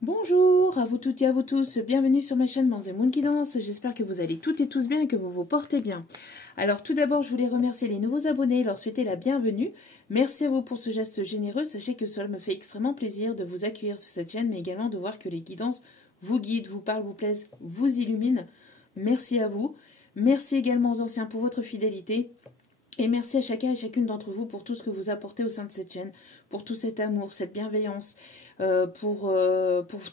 Bonjour à vous toutes et à vous tous, bienvenue sur ma chaîne Manze Moon qui danse, j'espère que vous allez toutes et tous bien et que vous vous portez bien. Alors tout d'abord je voulais remercier les nouveaux abonnés et leur souhaiter la bienvenue. Merci à vous pour ce geste généreux, sachez que cela me fait extrêmement plaisir de vous accueillir sur cette chaîne mais également de voir que les guidances vous guident, vous parlent, vous plaisent, vous illuminent. Merci à vous, merci également aux anciens pour votre fidélité. Et merci à chacun et chacune d'entre vous pour tout ce que vous apportez au sein de cette chaîne, pour tout cet amour, cette bienveillance, pour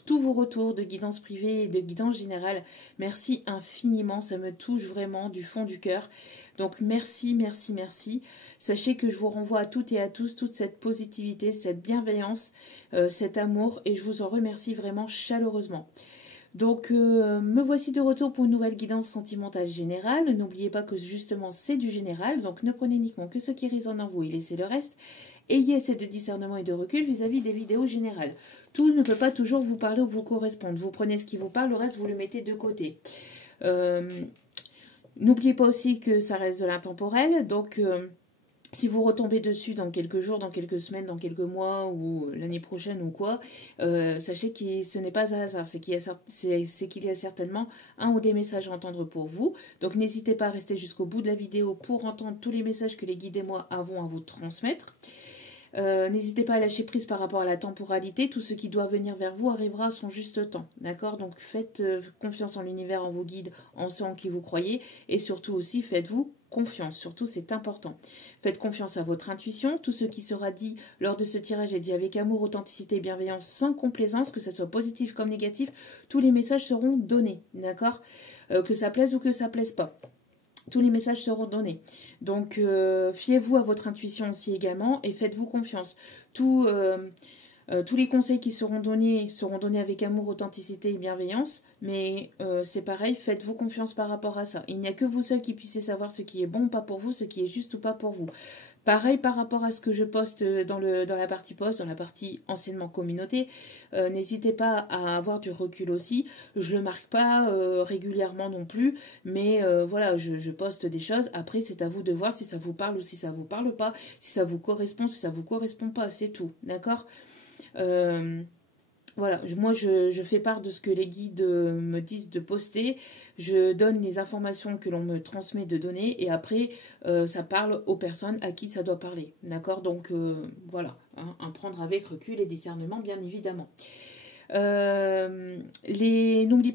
tous vos retours de guidance privée et de guidance générale. Merci infiniment, ça me touche vraiment du fond du cœur. Donc merci, merci, merci. Sachez que je vous renvoie à toutes et à tous toute cette positivité, cette bienveillance, cet amour et je vous en remercie vraiment chaleureusement. Donc, me voici de retour pour une nouvelle guidance sentimentale générale. N'oubliez pas que justement c'est du général, donc ne prenez uniquement que ce qui résonne en vous et laissez le reste. Ayez assez de discernement et de recul vis-à-vis des vidéos générales. Tout ne peut pas toujours vous parler ou vous correspondre. Vous prenez ce qui vous parle, le reste vous le mettez de côté. Euh, N'oubliez pas aussi que ça reste de l'intemporel, donc si vous retombez dessus dans quelques jours, dans quelques semaines, dans quelques mois ou l'année prochaine ou quoi, sachez que ce n'est pas un hasard, c'est qu'il y a certainement un ou des messages à entendre pour vous. Donc n'hésitez pas à rester jusqu'au bout de la vidéo pour entendre tous les messages que les guides et moi avons à vous transmettre. N'hésitez pas à lâcher prise par rapport à la temporalité. Tout ce qui doit venir vers vous arrivera à son juste temps. D'accord? Donc faites confiance en l'univers, en vos guides, en ceux en qui vous croyez. Et surtout aussi, faites-vous confiance. Surtout, c'est important. Faites confiance à votre intuition. Tout ce qui sera dit lors de ce tirage est dit avec amour, authenticité et bienveillance, sans complaisance, que ce soit positif comme négatif. Tous les messages seront donnés. D'accord? Que ça plaise ou que ça plaise pas. Tous les messages seront donnés. Donc, fiez-vous à votre intuition aussi également et faites-vous confiance. Tous les conseils qui seront donnés avec amour, authenticité et bienveillance, mais c'est pareil, faites-vous confiance par rapport à ça. Il n'y a que vous seul qui puissiez savoir ce qui est bon ou pas pour vous, ce qui est juste ou pas pour vous. Pareil par rapport à ce que je poste dans la partie post, dans la partie anciennement communauté, n'hésitez pas à avoir du recul aussi. Je ne le marque pas régulièrement non plus, mais voilà, je poste des choses. Après, c'est à vous de voir si ça vous parle ou si ça vous parle pas, si ça vous correspond, si ça vous correspond pas, c'est tout, d'accord? euh, voilà, moi je fais part de ce que les guides me disent de poster, je donne les informations que l'on me transmet de donner et après ça parle aux personnes à qui ça doit parler. D'accord? Donc voilà, hein, à prendre avec recul et discernement bien évidemment. N'oubliez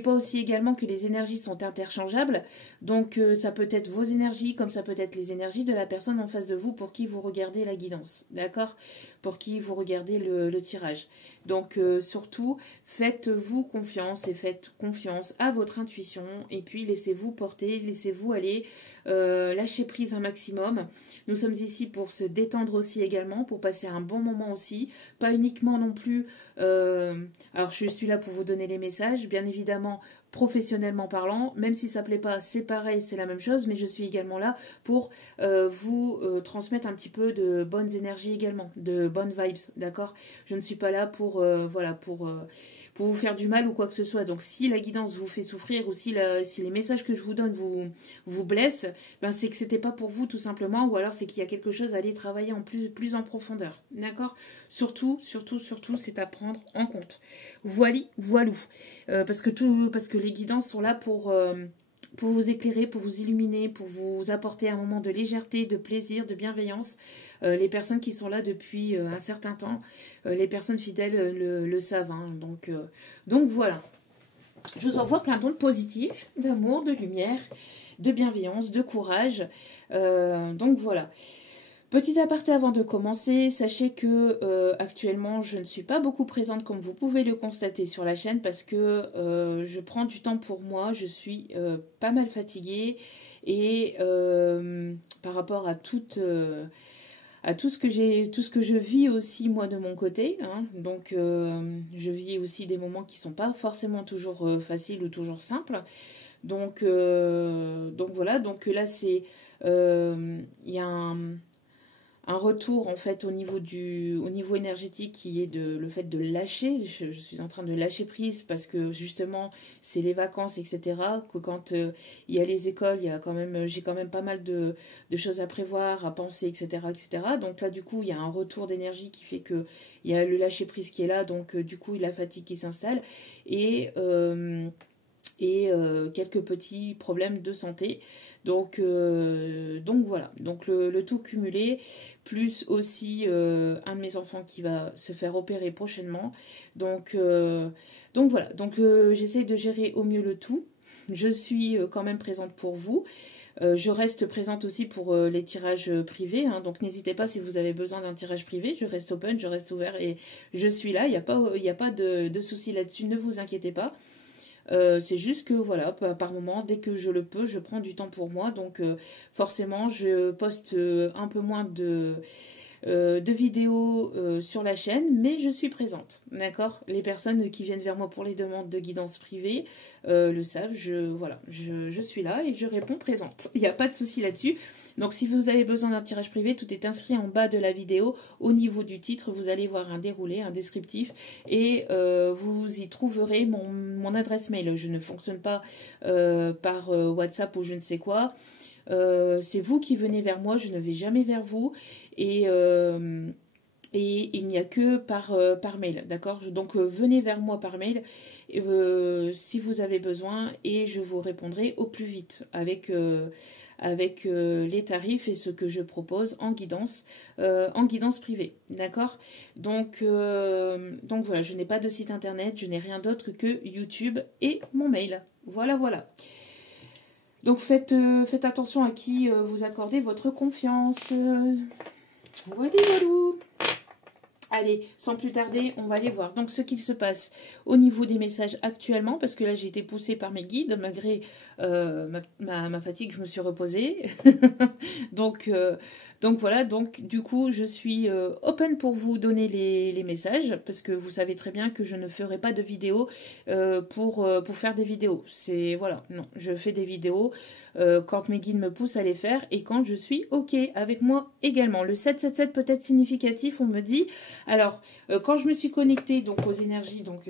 pas aussi également que les énergies sont interchangeables. Donc ça peut être vos énergies comme ça peut être les énergies de la personne en face de vous pour qui vous regardez la guidance. D'accord? Pour qui vous regardez le tirage. Donc surtout, faites-vous confiance et faites confiance à votre intuition et puis laissez-vous porter, laissez-vous aller, lâchez prise un maximum. Nous sommes ici pour se détendre aussi également, pour passer un bon moment aussi, pas uniquement non plus alors je suis là pour vous donner les messages, bien évidemment professionnellement parlant, même si ça ne plaît pas, c'est pareil, c'est la même chose, mais je suis également là pour vous transmettre un petit peu de bonnes énergies également, de bonnes vibes, d'accord? Je ne suis pas là pour, voilà, pour vous faire du mal ou quoi que ce soit. Donc si la guidance vous fait souffrir ou si les messages que je vous donne vous blessent, ben c'est que c'était pas pour vous tout simplement, ou alors c'est qu'il y a quelque chose à aller travailler en plus en profondeur, d'accord? Surtout, surtout, surtout, c'est à prendre en compte. Voilou. Parce que les guidances sont là pour vous éclairer, pour vous illuminer, pour vous apporter un moment de légèreté, de plaisir, de bienveillance. Les personnes qui sont là depuis un certain temps, les personnes fidèles le savent. Hein. Donc voilà. Je vous envoie plein d'ondes positives, d'amour, de lumière, de bienveillance, de courage. Donc voilà. Petit aparté avant de commencer, sachez que actuellement je ne suis pas beaucoup présente comme vous pouvez le constater sur la chaîne parce que je prends du temps pour moi, je suis pas mal fatiguée et par rapport à tout ce que je vis aussi moi de mon côté, hein, donc je vis aussi des moments qui sont pas forcément toujours faciles ou toujours simples, donc voilà, donc là c'est il y a un retour en fait au niveau énergétique qui est le fait de lâcher. Je suis en train de lâcher prise parce que justement c'est les vacances, etc. Que quand il y a les écoles, j'ai quand même pas mal de choses à prévoir, à penser, etc., etc. Donc là du coup il y a un retour d'énergie qui fait que il y a le lâcher prise qui est là, donc du coup il y a la fatigue qui s'installe et quelques petits problèmes de santé. Donc voilà, donc le tout cumulé, plus aussi un de mes enfants qui va se faire opérer prochainement. Donc voilà, donc j'essaye de gérer au mieux le tout. Je suis quand même présente pour vous. Je reste présente aussi pour les tirages privés, hein, donc n'hésitez pas si vous avez besoin d'un tirage privé, je reste open, je reste ouvert et je suis là, il n'y a pas de souci là-dessus, ne vous inquiétez pas. C'est juste que voilà, par moment, dès que je le peux, je prends du temps pour moi. Donc forcément, je poste un peu moins de vidéos sur la chaîne, mais je suis présente. D'accord? Les personnes qui viennent vers moi pour les demandes de guidance privée le savent. Je suis là et je réponds présente. Il n'y a pas de souci là-dessus. Donc si vous avez besoin d'un tirage privé, tout est inscrit en bas de la vidéo. Au niveau du titre, vous allez voir un déroulé, un descriptif et vous y trouverez mon adresse mail. Je ne fonctionne pas par WhatsApp ou je ne sais quoi. C'est vous qui venez vers moi, je ne vais jamais vers vous et il n'y a que par mail, d'accord? Donc venez vers moi par mail si vous avez besoin et je vous répondrai au plus vite avec les tarifs et ce que je propose en guidance privée, d'accord? Donc voilà, je n'ai pas de site internet, je n'ai rien d'autre que YouTube et mon mail. Voilà, voilà. Donc faites attention à qui vous accordez votre confiance. Voilà, voilà. Allez, sans plus tarder, on va aller voir donc ce qu'il se passe au niveau des messages actuellement, parce que là j'ai été poussée par mes guides, malgré ma fatigue, je me suis reposée. donc voilà, donc du coup je suis open pour vous donner les messages, parce que vous savez très bien que je ne ferai pas de vidéos pour faire des vidéos. C'est voilà, non, je fais des vidéos quand mes guides me poussent à les faire et quand je suis ok avec moi également. Le 777 peut être significatif, on me dit. Alors, quand je me suis connectée donc aux énergies, donc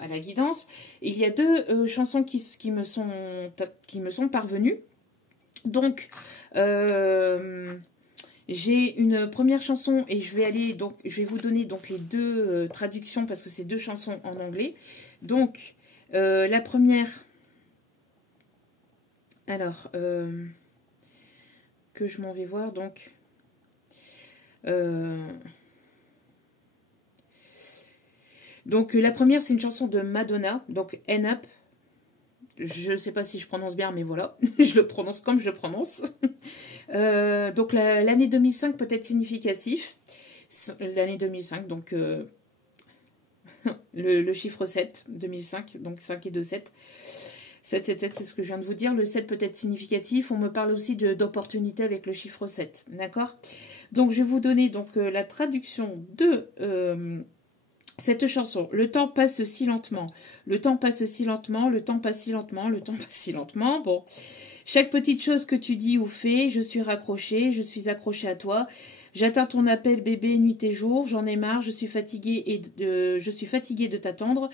à la guidance, il y a deux chansons qui me sont parvenues. Donc, j'ai une première chanson et je vais vous donner donc les deux traductions parce que c'est deux chansons en anglais. Donc, la première, alors que je m'en vais voir donc. Donc la première c'est une chanson de Madonna, donc End Up. Je ne sais pas si je prononce bien, mais voilà, je le prononce comme je le prononce. Donc l'année 2005 peut être significatif. L'année 2005, donc le chiffre 7, 2005, donc 5 et 2, 7. 7, 7, 7, c'est ce que je viens de vous dire. Le 7 peut être significatif. On me parle aussi d'opportunité avec le chiffre 7. D'accord? Donc, je vais vous donner donc, la traduction de cette chanson. Le temps passe si lentement. Le temps passe si lentement. Le temps passe si lentement. Le temps passe si lentement. Bon. Chaque petite chose que tu dis ou fais, je suis raccrochée. Je suis accrochée à toi. J'attends ton appel bébé nuit et jour, j'en ai marre, je suis fatiguée de t'attendre.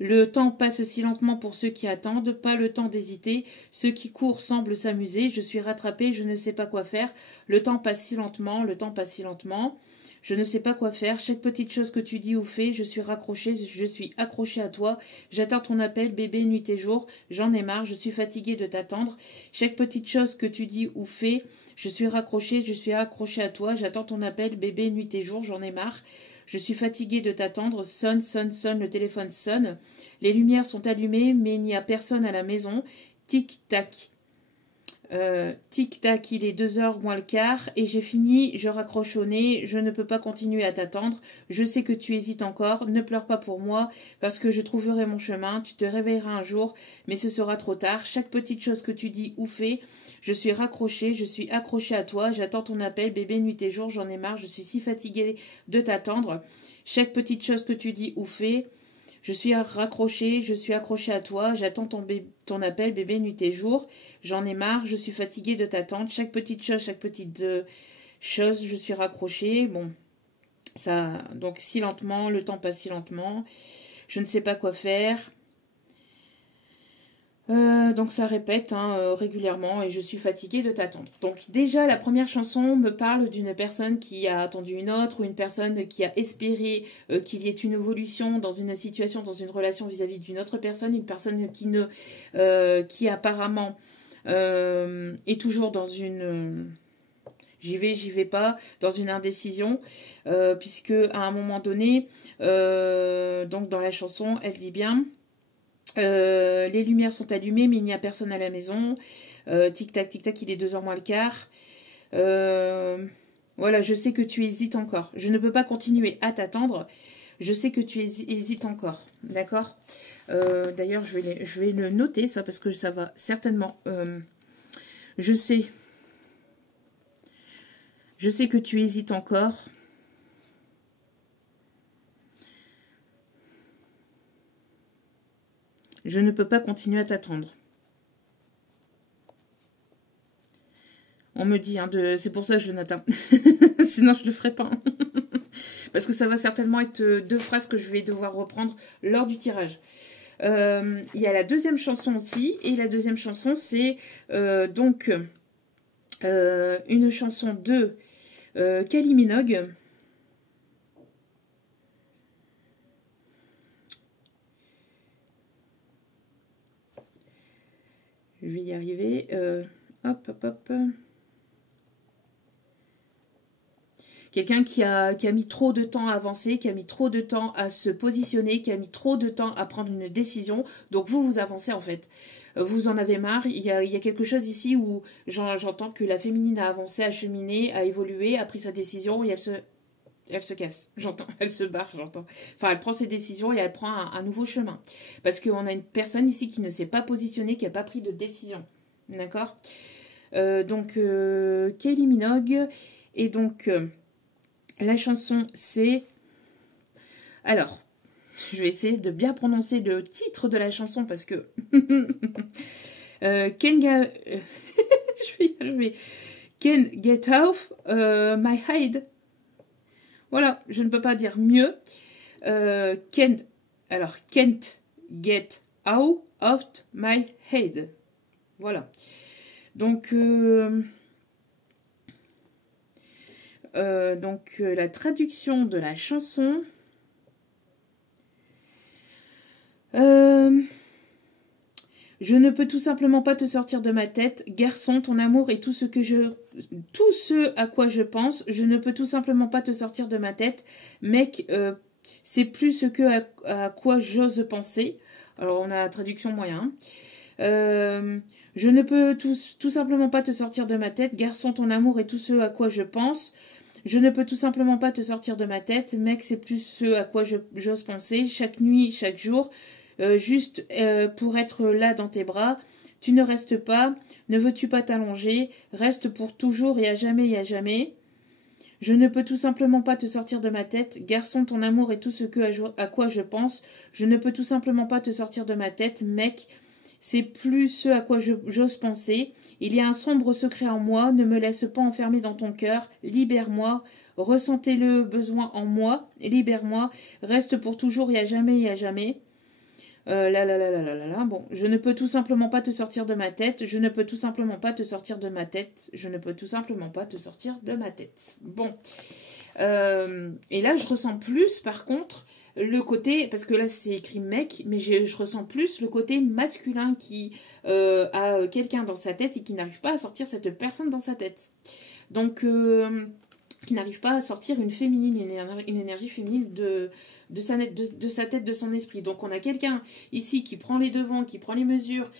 Le temps passe si lentement pour ceux qui attendent, pas le temps d'hésiter. Ceux qui courent semblent s'amuser, je suis rattrapée, je ne sais pas quoi faire. Le temps passe si lentement, le temps passe si lentement. Je ne sais pas quoi faire. Chaque petite chose que tu dis ou fais, je suis raccrochée, je suis accrochée à toi. J'attends ton appel, bébé, nuit et jour. J'en ai marre, je suis fatiguée de t'attendre. Chaque petite chose que tu dis ou fais, je suis raccrochée, je suis accrochée à toi. J'attends ton appel, bébé, nuit et jour. J'en ai marre. Je suis fatiguée de t'attendre. Sonne, sonne, sonne, le téléphone sonne. Les lumières sont allumées, mais il n'y a personne à la maison. Tic-tac. Tic-tac, il est 2h moins le quart et j'ai fini, je raccroche au nez, je ne peux pas continuer à t'attendre, je sais que tu hésites encore, ne pleure pas pour moi parce que je trouverai mon chemin, tu te réveilleras un jour mais ce sera trop tard, chaque petite chose que tu dis ou fais, je suis raccrochée, je suis accrochée à toi, j'attends ton appel, bébé nuit et jour, j'en ai marre, je suis si fatiguée de t'attendre, chaque petite chose que tu dis ou fais, je suis raccrochée, je suis accrochée à toi, j'attends ton appel, bébé, nuit et jour. J'en ai marre, je suis fatiguée de t'attendre. Chaque petite chose, chose, je suis raccrochée. Bon, ça, donc si lentement, le temps passe si lentement. Je ne sais pas quoi faire. Donc ça répète régulièrement et je suis fatiguée de t'attendre. Donc déjà la première chanson me parle d'une personne qui a attendu une autre ou une personne qui a espéré qu'il y ait une évolution dans une situation, dans une relation vis-à-vis d'une autre personne, une personne qui apparemment est toujours dans une j'y vais pas, dans une indécision, puisque à un moment donné, donc dans la chanson, elle dit bien. Les lumières sont allumées, mais il n'y a personne à la maison. Tic-tac, tic-tac, il est 2h moins le quart. Voilà, je sais que tu hésites encore. Je ne peux pas continuer à t'attendre. Je sais que tu hésites encore. D'accord. D'ailleurs, je vais le noter, ça, parce que ça va certainement... Je sais que tu hésites encore. Je ne peux pas continuer à t'attendre. On me dit, c'est pour ça, Jonathan. Sinon, je ne le ferai pas. Parce que ça va certainement être 2 phrases que je vais devoir reprendre lors du tirage. Il y a la deuxième chanson aussi. Et la deuxième chanson, c'est donc une chanson de Kylie Minogue. Je vais y arriver. Hop, hop, hop. Quelqu'un qui a mis trop de temps à avancer, qui a mis trop de temps à se positionner, qui a mis trop de temps à prendre une décision. Donc vous avancez en fait. Vous en avez marre. Il y a quelque chose ici où j'entends que la féminine a avancé, a cheminé, a évolué, a pris sa décision et elle se casse, j'entends, elle se barre, j'entends. Enfin, elle prend ses décisions et elle prend un nouveau chemin. Parce qu'on a une personne ici qui ne s'est pas positionnée, qui n'a pas pris de décision. D'accord. Donc, Kylie Minogue. Et donc, la chanson, c'est... Alors, je vais essayer de bien prononcer le titre de la chanson parce que... Kenga... je vais y arriver. Can get off my head. Voilà, je ne peux pas dire mieux. Can't get out of my head. Voilà. Donc, la traduction de la chanson. Je ne peux tout simplement pas te sortir de ma tête, garçon, ton amour est tout ce à quoi je pense. Je ne peux tout simplement pas te sortir de ma tête, mec, c'est plus à quoi j'ose penser. Alors on a la traduction moyen. Je ne peux tout simplement pas te sortir de ma tête, garçon, ton amour est tout ce à quoi je pense. Je ne peux tout simplement pas te sortir de ma tête, mec, c'est plus ce à quoi j'ose penser. Chaque nuit, chaque jour. Juste pour être là dans tes bras, tu ne restes pas, ne veux-tu pas t'allonger, reste pour toujours et à jamais et à jamais. Je ne peux tout simplement pas te sortir de ma tête, garçon, ton amour est tout ce à quoi je pense, je ne peux tout simplement pas te sortir de ma tête, mec, c'est plus ce à quoi j'ose penser, il y a un sombre secret en moi, ne me laisse pas enfermer dans ton cœur, libère-moi, ressentez le besoin en moi, libère-moi, reste pour toujours et à jamais et à jamais. Bon, je ne peux tout simplement pas te sortir de ma tête, je ne peux tout simplement pas te sortir de ma tête, je ne peux tout simplement pas te sortir de ma tête. Bon, et là je ressens plus par contre le côté, parce que là c'est écrit mec, mais je ressens plus le côté masculin qui a quelqu'un dans sa tête et qui n'arrive pas à sortir cette personne dans sa tête. Donc, qui n'arrive pas à sortir une féminine, une énergie féminine de sa tête, de son esprit. Donc on a quelqu'un ici qui prend les devants, qui prend les mesures,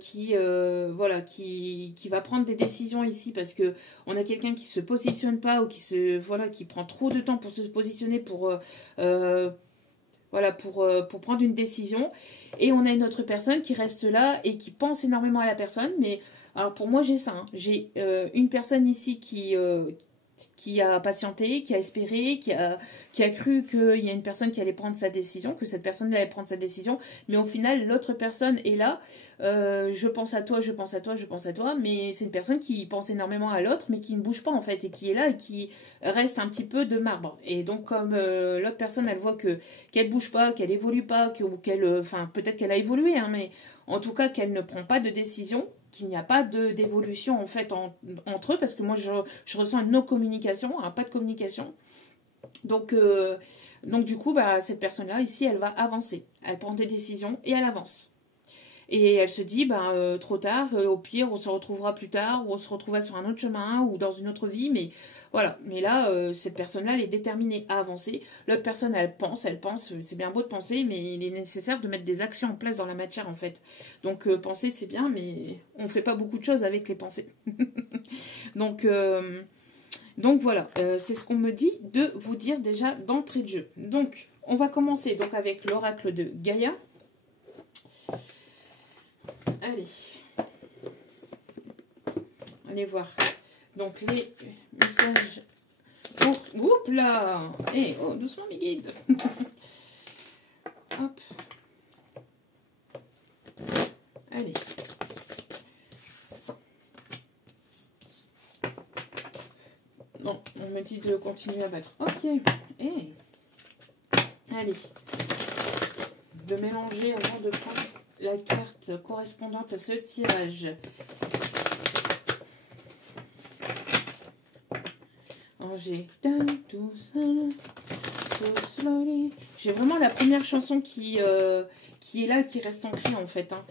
qui va prendre des décisions ici parce que on a quelqu'un qui se positionne pas ou qui prend trop de temps pour se positionner pour prendre une décision. Et on a une autre personne qui reste là et qui pense énormément à la personne. Mais alors pour moi j'ai ça, j'ai une personne ici qui qui a patienté, qui a espéré, qui a cru qu'il y a une personne qui allait prendre sa décision, que cette personne allait prendre sa décision, mais au final, l'autre personne est là, je pense à toi, je pense à toi, je pense à toi, mais c'est une personne qui pense énormément à l'autre, mais qui ne bouge pas en fait, et qui est là, et qui reste un petit peu de marbre. Et donc, comme l'autre personne, elle voit qu'elle bouge pas, qu'elle évolue pas, ou qu'elle, enfin, peut-être qu'elle a évolué, hein, mais en tout cas, qu'elle ne prend pas de décision, qu'il n'y a pas d'évolution en fait entre eux, parce que moi je ressens une non-communication, hein, pas de communication. Donc du coup, bah, cette personne-là, ici, elle va avancer. Elle prend des décisions et elle avance. Et elle se dit, ben, trop tard, au pire, on se retrouvera plus tard, ou on se retrouvera sur un autre chemin, ou dans une autre vie, mais voilà. Mais là, cette personne-là, elle est déterminée à avancer. L'autre personne, elle pense, c'est bien beau de penser, mais il est nécessaire de mettre des actions en place dans la matière, en fait. Donc, penser, c'est bien, mais on ne fait pas beaucoup de choses avec les pensées. donc voilà, c'est ce qu'on me dit de vous dire déjà d'entrée de jeu. Donc, on va commencer donc avec l'oracle de Gaïa. Allez voir. Donc les messages. Oh, oups là. Oh, doucement mes guides. Hop. Allez. Non, on me dit de continuer à battre. Ok. Allez. De mélanger avant de prendre la carte correspondante à ce tirage. J'ai vraiment la première chanson qui est là, qui reste ancrée en fait. Hein.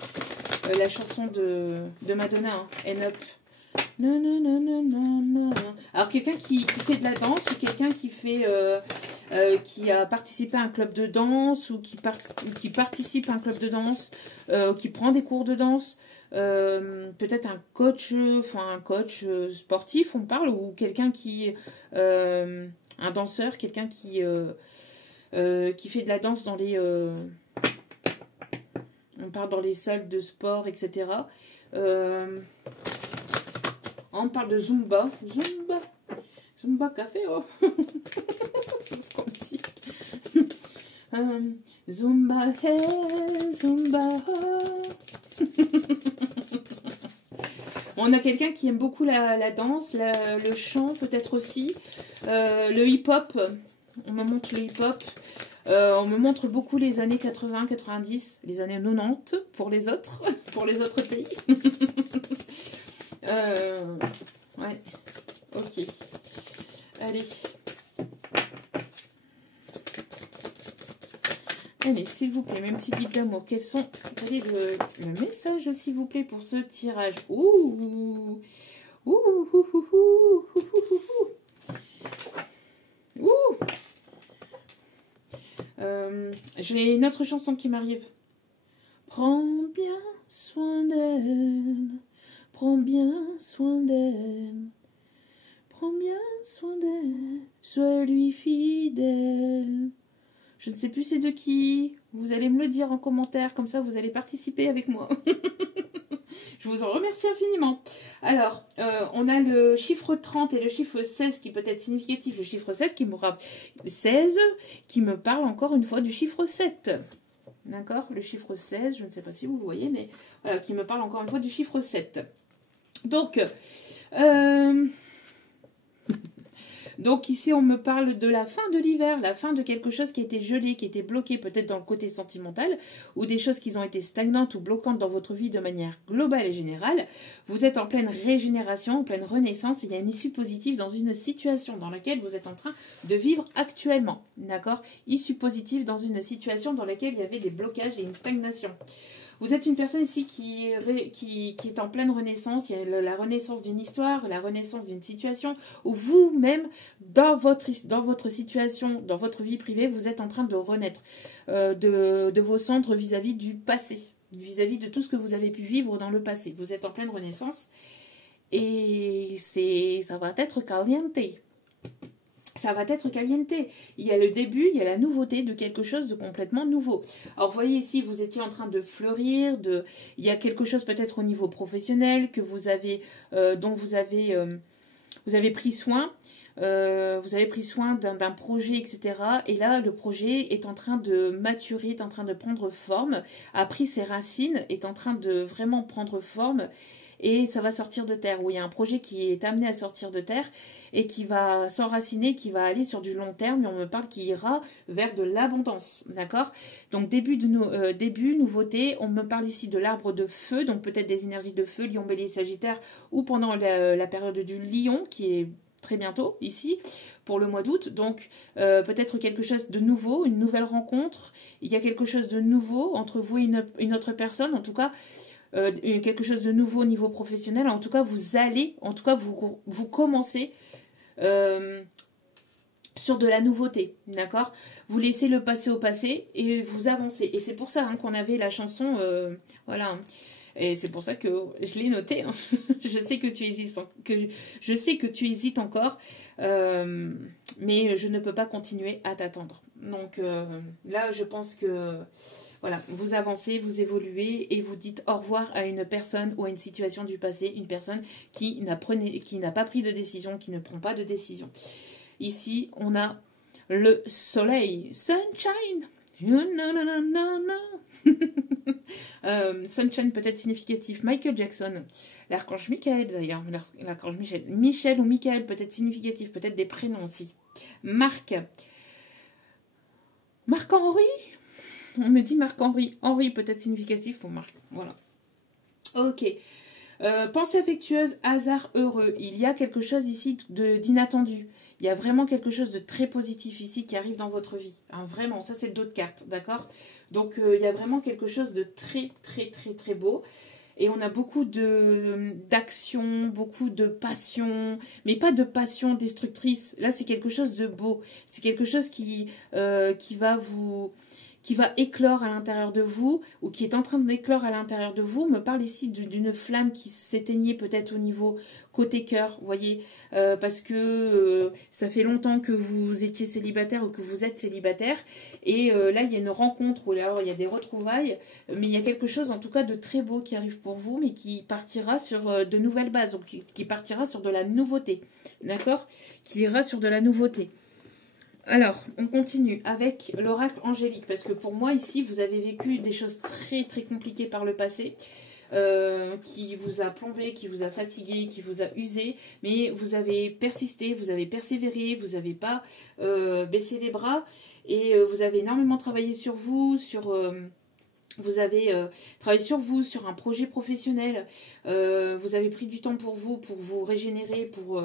La chanson de Madonna, hein, End Up. Non, non, non, non, non, non. Alors quelqu'un qui fait de la danse, ou quelqu'un qui a participé à un club de danse, ou qui participe à un club de danse, qui prend des cours de danse, peut-être un coach sportif, on parle, ou quelqu'un un danseur, quelqu'un qui fait de la danse dans on parle dans les salles de sport, etc. On parle de Zumba. Zumba café, oh. C'est ce qu'on dit. Zumba, hey, Zumba. On a quelqu'un qui aime beaucoup la danse, le chant peut-être aussi, le hip-hop. On me montre le hip-hop. On me montre beaucoup les années 80, 90, les années 90 pour les autres pays. Ouais, ok. Allez. Allez, s'il vous plaît, mes petits guides d'amour, quels sont le message, s'il vous plaît, pour ce tirage. Ouh. J'ai une autre chanson qui m'arrive. Prends bien soin d'elle. Prends bien soin d'elle. Prends bien soin d'elle. Sois lui fidèle. Je ne sais plus c'est de qui. Vous allez me le dire en commentaire. Comme ça, vous allez participer avec moi. Je vous en remercie infiniment. Alors, on a le chiffre 30 et le chiffre 16 qui peut être significatif. Le chiffre 7 qui me rappelle 16 qui me parle encore une fois du chiffre 7. D'accord? Le chiffre 16, je ne sais pas si vous le voyez, mais voilà, qui me parle encore une fois du chiffre 7. Donc ici, on me parle de la fin de l'hiver, la fin de quelque chose qui était gelé, qui était bloqué peut-être dans le côté sentimental, ou des choses qui ont été stagnantes ou bloquantes dans votre vie de manière globale et générale. Vous êtes en pleine régénération, en pleine renaissance, et il y a une issue positive dans une situation dans laquelle vous êtes en train de vivre actuellement. D'accord? Issue positive dans une situation dans laquelle il y avait des blocages et une stagnation. Vous êtes une personne ici qui est en pleine renaissance. Il y a la renaissance d'une histoire, la renaissance d'une situation où vous-même, dans votre situation, dans votre vie privée, vous êtes en train de renaître de vos cendres vis-à-vis du passé, vis-à-vis de tout ce que vous avez pu vivre dans le passé. Vous êtes en pleine renaissance et ça va être caliente. Ça va être caliente. Il y a le début, il y a la nouveauté de quelque chose de complètement nouveau. Alors, vous voyez ici, vous étiez en train de fleurir, il y a quelque chose peut-être au niveau professionnel que vous avez, dont vous avez pris soin. vous avez pris soin d'un projet, etc. Et là, le projet est en train de maturer, est en train de prendre forme, a pris ses racines, est en train de vraiment prendre forme. Et ça va sortir de terre. Oui, il y a un projet qui est amené à sortir de terre et qui va s'enraciner, qui va aller sur du long terme. Et on me parle qu'il ira vers de l'abondance. D'accord? Donc, début, nouveauté. On me parle ici de l'arbre de feu. Donc, peut-être des énergies de feu, Lion, Bélier, Sagittaire. Ou pendant la période du Lion, qui est très bientôt ici pour le mois d'août. Donc, peut-être quelque chose de nouveau, une nouvelle rencontre. Il y a quelque chose de nouveau entre vous et une autre personne. En tout cas, quelque chose de nouveau au niveau professionnel. En tout cas, vous commencez sur de la nouveauté, d'accord? Vous laissez le passé au passé et vous avancez. Et c'est pour ça qu'on avait la chanson, voilà. Et c'est pour ça que je l'ai noté. Hein. Je sais que tu hésites encore, mais je ne peux pas continuer à t'attendre. Donc là, je pense que voilà, vous avancez, vous évoluez et vous dites au revoir à une personne ou à une situation du passé, une personne qui n'a pas pris de décision, qui ne prend pas de décision. Ici, on a le soleil, sunshine. Sunshine peut être significatif. Michael Jackson, l'archange Michael d'ailleurs, l'archange Michel ou Michael peut être significatif, peut-être des prénoms aussi. Marc-Henri. On me dit Marc-Henri. Henri peut être significatif pour Marc. Voilà. Ok. Pensée affectueuse, hasard heureux. Il y a quelque chose ici d'inattendu. Il y a vraiment quelque chose de très positif ici qui arrive dans votre vie. Hein, vraiment, ça c'est le dos de carte, d'accord? Donc il y a vraiment quelque chose de très très très très beau. Et on a beaucoup d'action, beaucoup de passion, mais pas de passion destructrice. Là c'est quelque chose de beau. C'est quelque chose qui va éclore à l'intérieur de vous, ou qui est en train d'éclore à l'intérieur de vous. On me parle ici d'une flamme qui s'éteignait peut-être au niveau côté cœur, vous voyez, parce que ça fait longtemps que vous étiez célibataire ou que vous êtes célibataire, et là il y a une rencontre, ou alors il y a des retrouvailles, mais il y a quelque chose en tout cas de très beau qui arrive pour vous, mais qui partira sur de nouvelles bases, donc qui partira sur de la nouveauté, d'accord, qui ira sur de la nouveauté. Alors, on continue avec l'oracle angélique, parce que pour moi, ici, vous avez vécu des choses très très compliquées par le passé, qui vous a plombé, qui vous a fatigué, qui vous a usé, mais vous avez persisté, vous avez persévéré, vous n'avez pas baissé les bras, et vous avez énormément travaillé sur vous, vous avez travaillé sur vous, sur un projet professionnel, vous avez pris du temps pour vous régénérer, pour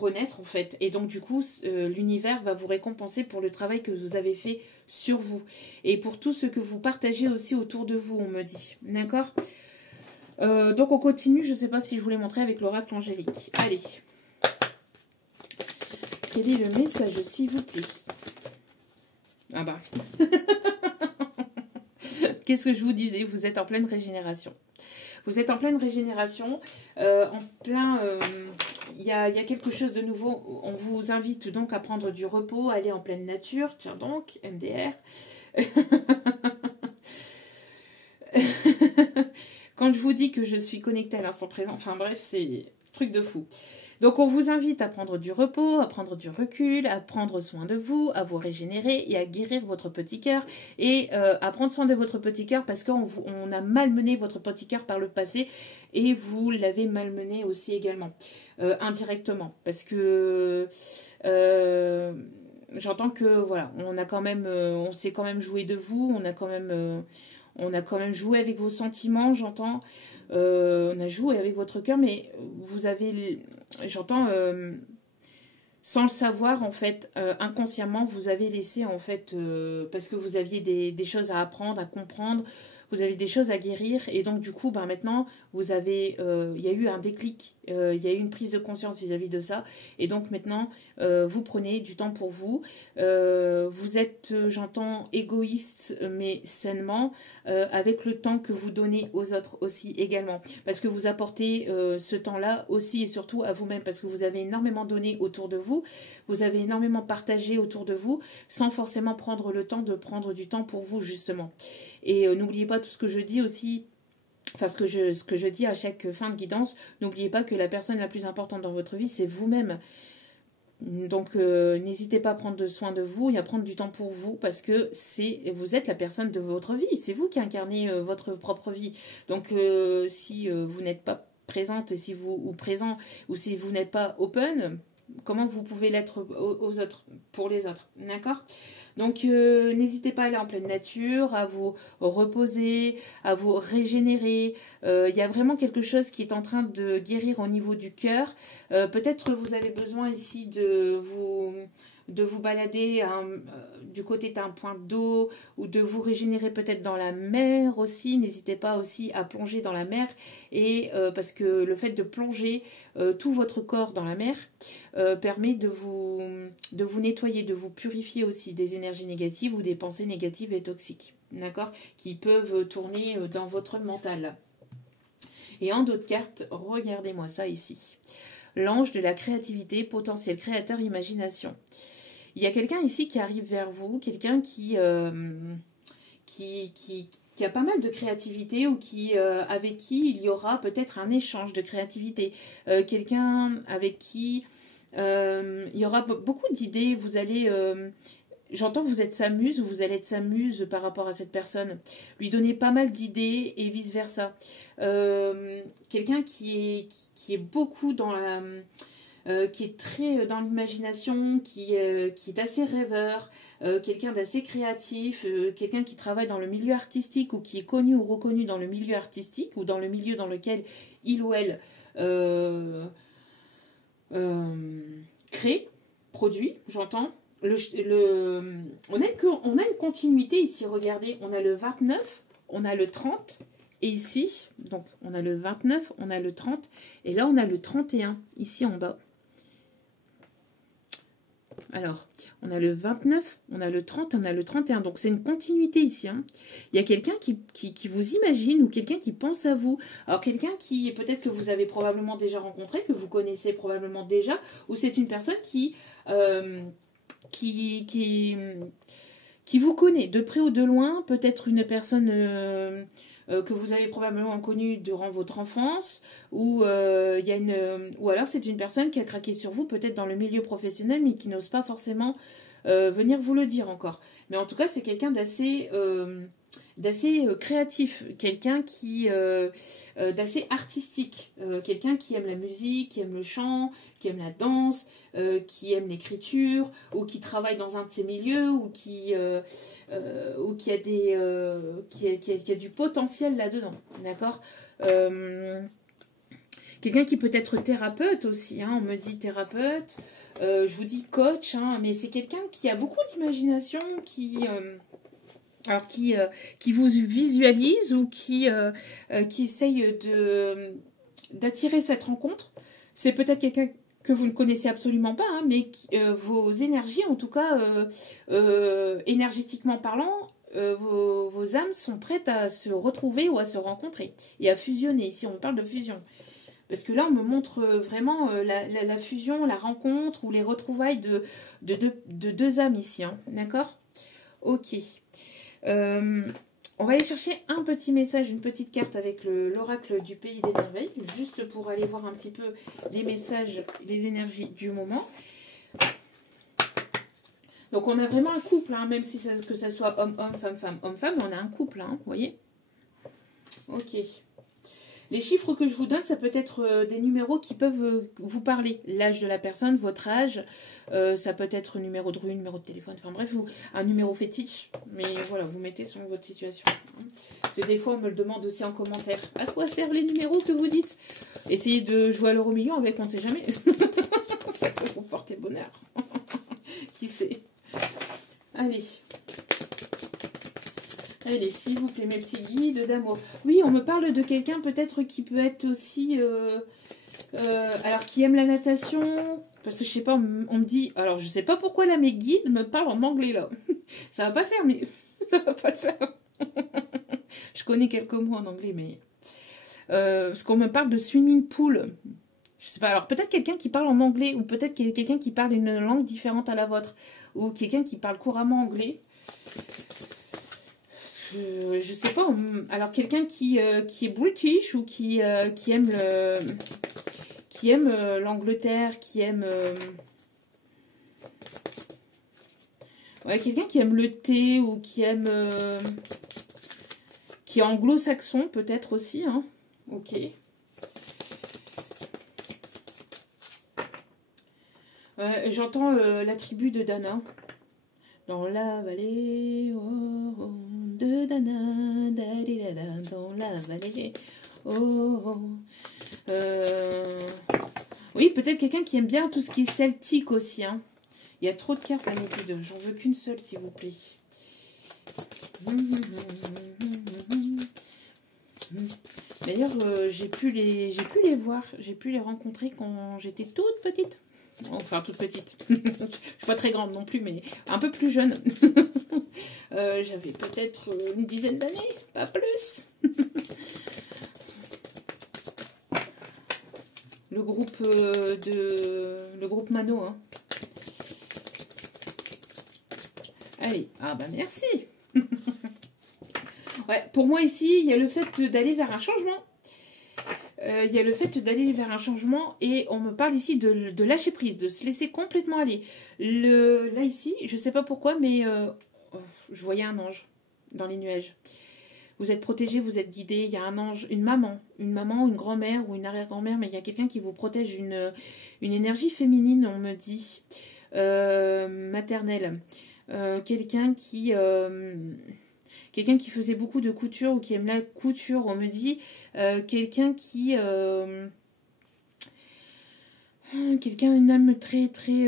renaître en fait. Et donc du coup, l'univers va vous récompenser pour le travail que vous avez fait sur vous. Et pour tout ce que vous partagez aussi autour de vous, on me dit. D'accord ? Donc on continue, je ne sais pas si je vous l'ai montré avec l'oracle angélique. Allez. Quel est le message, s'il vous plaît? Ah bah. Qu'est-ce que je vous disais? Vous êtes en pleine régénération. Vous êtes en pleine régénération, il y a quelque chose de nouveau. On vous invite donc à prendre du repos, à aller en pleine nature. Tiens donc, MDR. Quand je vous dis que je suis connectée à l'instant présent, enfin bref, c'est truc de fou. Donc on vous invite à prendre du repos, à prendre du recul, à prendre soin de vous, à vous régénérer et à guérir votre petit cœur et à prendre soin de votre petit cœur parce qu'on a malmené votre petit cœur par le passé et vous l'avez malmené aussi également, indirectement, parce que j'entends que voilà, on s'est quand même joué de vous, on a quand même joué avec vos sentiments, j'entends. On a joué avec votre cœur, mais vous avez, j'entends, sans le savoir, en fait, inconsciemment, vous avez laissé, en fait, parce que vous aviez des choses à apprendre, à comprendre, vous avez des choses à guérir, et donc, du coup, maintenant, il y a eu un déclic, il y a eu une prise de conscience vis-à-vis de ça, et donc, maintenant, vous prenez du temps pour vous, vous êtes, j'entends, égoïste, mais sainement, avec le temps que vous donnez aux autres aussi également, parce que vous apportez ce temps-là aussi et surtout à vous-même, parce que vous avez énormément donné autour de vous, vous avez énormément partagé autour de vous, sans forcément prendre le temps de prendre du temps pour vous, justement. Et n'oubliez pas tout ce que je dis aussi, enfin ce que je dis à chaque fin de guidance, n'oubliez pas que la personne la plus importante dans votre vie, c'est vous-même. Donc, n'hésitez pas à prendre soin de vous et à prendre du temps pour vous parce que vous êtes la personne de votre vie. C'est vous qui incarnez votre propre vie. Donc, si vous n'êtes pas présente, si vous, ou présent, ou si vous n'êtes pas open, comment vous pouvez l'être aux autres, pour les autres, d'accord? Donc, n'hésitez pas à aller en pleine nature, à vous reposer, à vous régénérer. Il y a vraiment quelque chose qui est en train de guérir au niveau du cœur. Peut-être vous avez besoin ici de vous balader du côté d'un point d'eau ou de vous régénérer peut-être dans la mer aussi. N'hésitez pas aussi à plonger dans la mer et parce que le fait de plonger tout votre corps dans la mer permet de vous nettoyer, de vous purifier aussi des énergies négatives ou des pensées négatives et toxiques, d'accord, qui peuvent tourner dans votre mental. Et en d'autres cartes, regardez-moi ça ici. L'ange de la créativité, potentiel créateur, imagination. Il y a quelqu'un ici qui arrive vers vous, quelqu'un qui a pas mal de créativité ou avec qui il y aura peut-être un échange de créativité. Quelqu'un avec qui il y aura beaucoup d'idées. Vous allez... J'entends que vous êtes sa muse ou vous allez être sa muse par rapport à cette personne. Lui donner pas mal d'idées et vice-versa. Quelqu'un qui est beaucoup dans la... qui est très dans l'imagination, qui est assez rêveur, quelqu'un d'assez créatif, quelqu'un qui travaille dans le milieu artistique ou qui est connu ou reconnu dans le milieu artistique ou dans le milieu dans lequel il ou elle crée, produit, j'entends. On a une continuité ici, regardez, on a le 29, on a le 30, et ici, donc on a le 29, on a le 30, et là on a le 31, ici en bas. Alors, on a le 29, on a le 30, on a le 31. Donc, c'est une continuité ici. Hein. Il y a quelqu'un qui vous imagine ou quelqu'un qui pense à vous. Alors, quelqu'un qui, peut-être que vous avez probablement déjà rencontré, que vous connaissez probablement déjà, ou c'est une personne qui vous connaît de près ou de loin. Peut-être une personne... que vous avez probablement connu durant votre enfance, ou alors c'est une personne qui a craqué sur vous, peut-être dans le milieu professionnel, mais qui n'ose pas forcément venir vous le dire encore. Mais en tout cas, c'est quelqu'un d'assez créatif, quelqu'un d'assez artistique, quelqu'un qui aime la musique, qui aime le chant, qui aime la danse, qui aime l'écriture, ou qui travaille dans un de ces milieux, ou qui a du potentiel là-dedans, d'accord. Quelqu'un qui peut être thérapeute aussi, hein, on me dit thérapeute, je vous dis coach, hein, mais c'est quelqu'un qui a beaucoup d'imagination, qui vous visualise ou qui essaye d'attirer cette rencontre. C'est peut-être quelqu'un que vous ne connaissez absolument pas, hein, mais vos énergies, en tout cas, énergétiquement parlant, vos âmes sont prêtes à se retrouver ou à se rencontrer et à fusionner. Ici, on parle de fusion. Parce que là, on me montre vraiment la fusion, la rencontre ou les retrouvailles de deux âmes ici. Hein, d'accord ? Ok. On va aller chercher un petit message, une petite carte avec l'oracle du pays des merveilles, juste pour aller voir un petit peu les messages, les énergies du moment. Donc on a vraiment un couple, hein, même si que ça soit homme-homme, femme-femme, homme-femme, on a un couple, hein, vous voyez. Ok. Les chiffres que je vous donne, ça peut être des numéros qui peuvent vous parler. L'âge de la personne, votre âge, ça peut être numéro de rue, numéro de téléphone, enfin bref, un numéro fétiche. Mais voilà, vous mettez selon votre situation. Parce que des fois, on me le demande aussi en commentaire. À quoi servent les numéros que vous dites? Essayez de jouer à l'euro million avec, on ne sait jamais. Ça peut vous porter bonheur. Qui sait? Allez. Allez, s'il vous plaît, mes petits guides d'amour. Oui, on me parle de quelqu'un peut-être qui peut être aussi... alors, qui aime la natation. Parce que je sais pas, on me dit... Alors, je sais pas pourquoi là, mes guides me parlent en anglais, là. Ça va pas le faire, mais... Ça va pas le faire. Je connais quelques mots en anglais, mais... parce qu'on me parle de swimming pool. Je sais pas, alors peut-être quelqu'un qui parle en anglais, ou peut-être quelqu'un qui parle une langue différente à la vôtre. Ou quelqu'un qui parle couramment anglais. Je sais pas, alors quelqu'un qui est british ou qui aime l'Angleterre, qui aime Ouais, quelqu'un qui aime le thé ou qui aime... qui est anglo-saxon peut-être aussi. Hein. Ok. J'entends la tribu de Dana. Dans la vallée de Dana, dans la vallée. Oui, peut-être quelqu'un qui aime bien tout ce qui est celtique aussi. Hein. Il y a trop de cartes à mes guides. J'en veux qu'une seule, s'il vous plaît. D'ailleurs, j'ai pu les voir. J'ai pu les rencontrer quand j'étais toute petite. Enfin, toute petite. Je suis pas très grande non plus, mais un peu plus jeune. J'avais peut-être une dizaine d'années, pas plus. Le groupe Mano. Hein. Allez, ah bah merci. Ouais, pour moi ici, il y a le fait d'aller vers un changement. Il y a le fait d'aller vers un changement et on me parle ici de lâcher prise, de se laisser complètement aller. Là ici, je sais pas pourquoi, mais je voyais un ange dans les nuages. Vous êtes protégé, vous êtes guidé. Il y a un ange, une maman, une grand-mère ou une arrière-grand-mère, mais il y a quelqu'un qui vous protège, une énergie féminine, on me dit, maternelle. Quelqu'un qui faisait beaucoup de couture ou qui aime la couture, on me dit. Quelqu'un une âme très très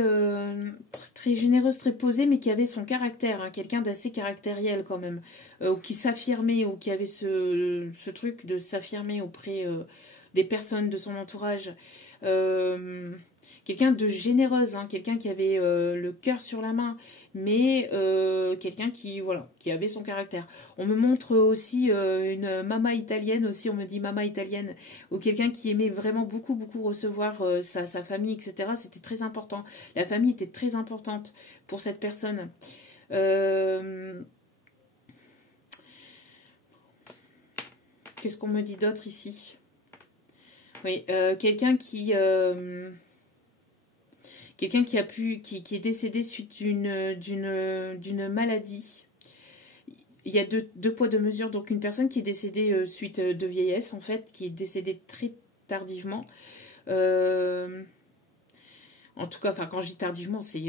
généreuse, très posée, mais qui avait son caractère, hein, quelqu'un d'assez caractériel quand même, ou qui s'affirmait, ou qui avait ce truc de s'affirmer auprès des personnes de son entourage. Quelqu'un de généreuse, hein, quelqu'un qui avait le cœur sur la main, mais quelqu'un qui avait son caractère. On me montre aussi une mama italienne, aussi on me dit mama italienne, ou quelqu'un qui aimait vraiment beaucoup recevoir sa famille, etc. C'était très important. La famille était très importante pour cette personne. Qu'est-ce qu'on me dit d'autre ici? Oui, quelqu'un qui est décédé suite d'une maladie. Il y a deux poids, deux mesures. Donc une personne qui est décédée suite de vieillesse, en fait, qui est décédée très tardivement. En tout cas, quand je dis tardivement, c'est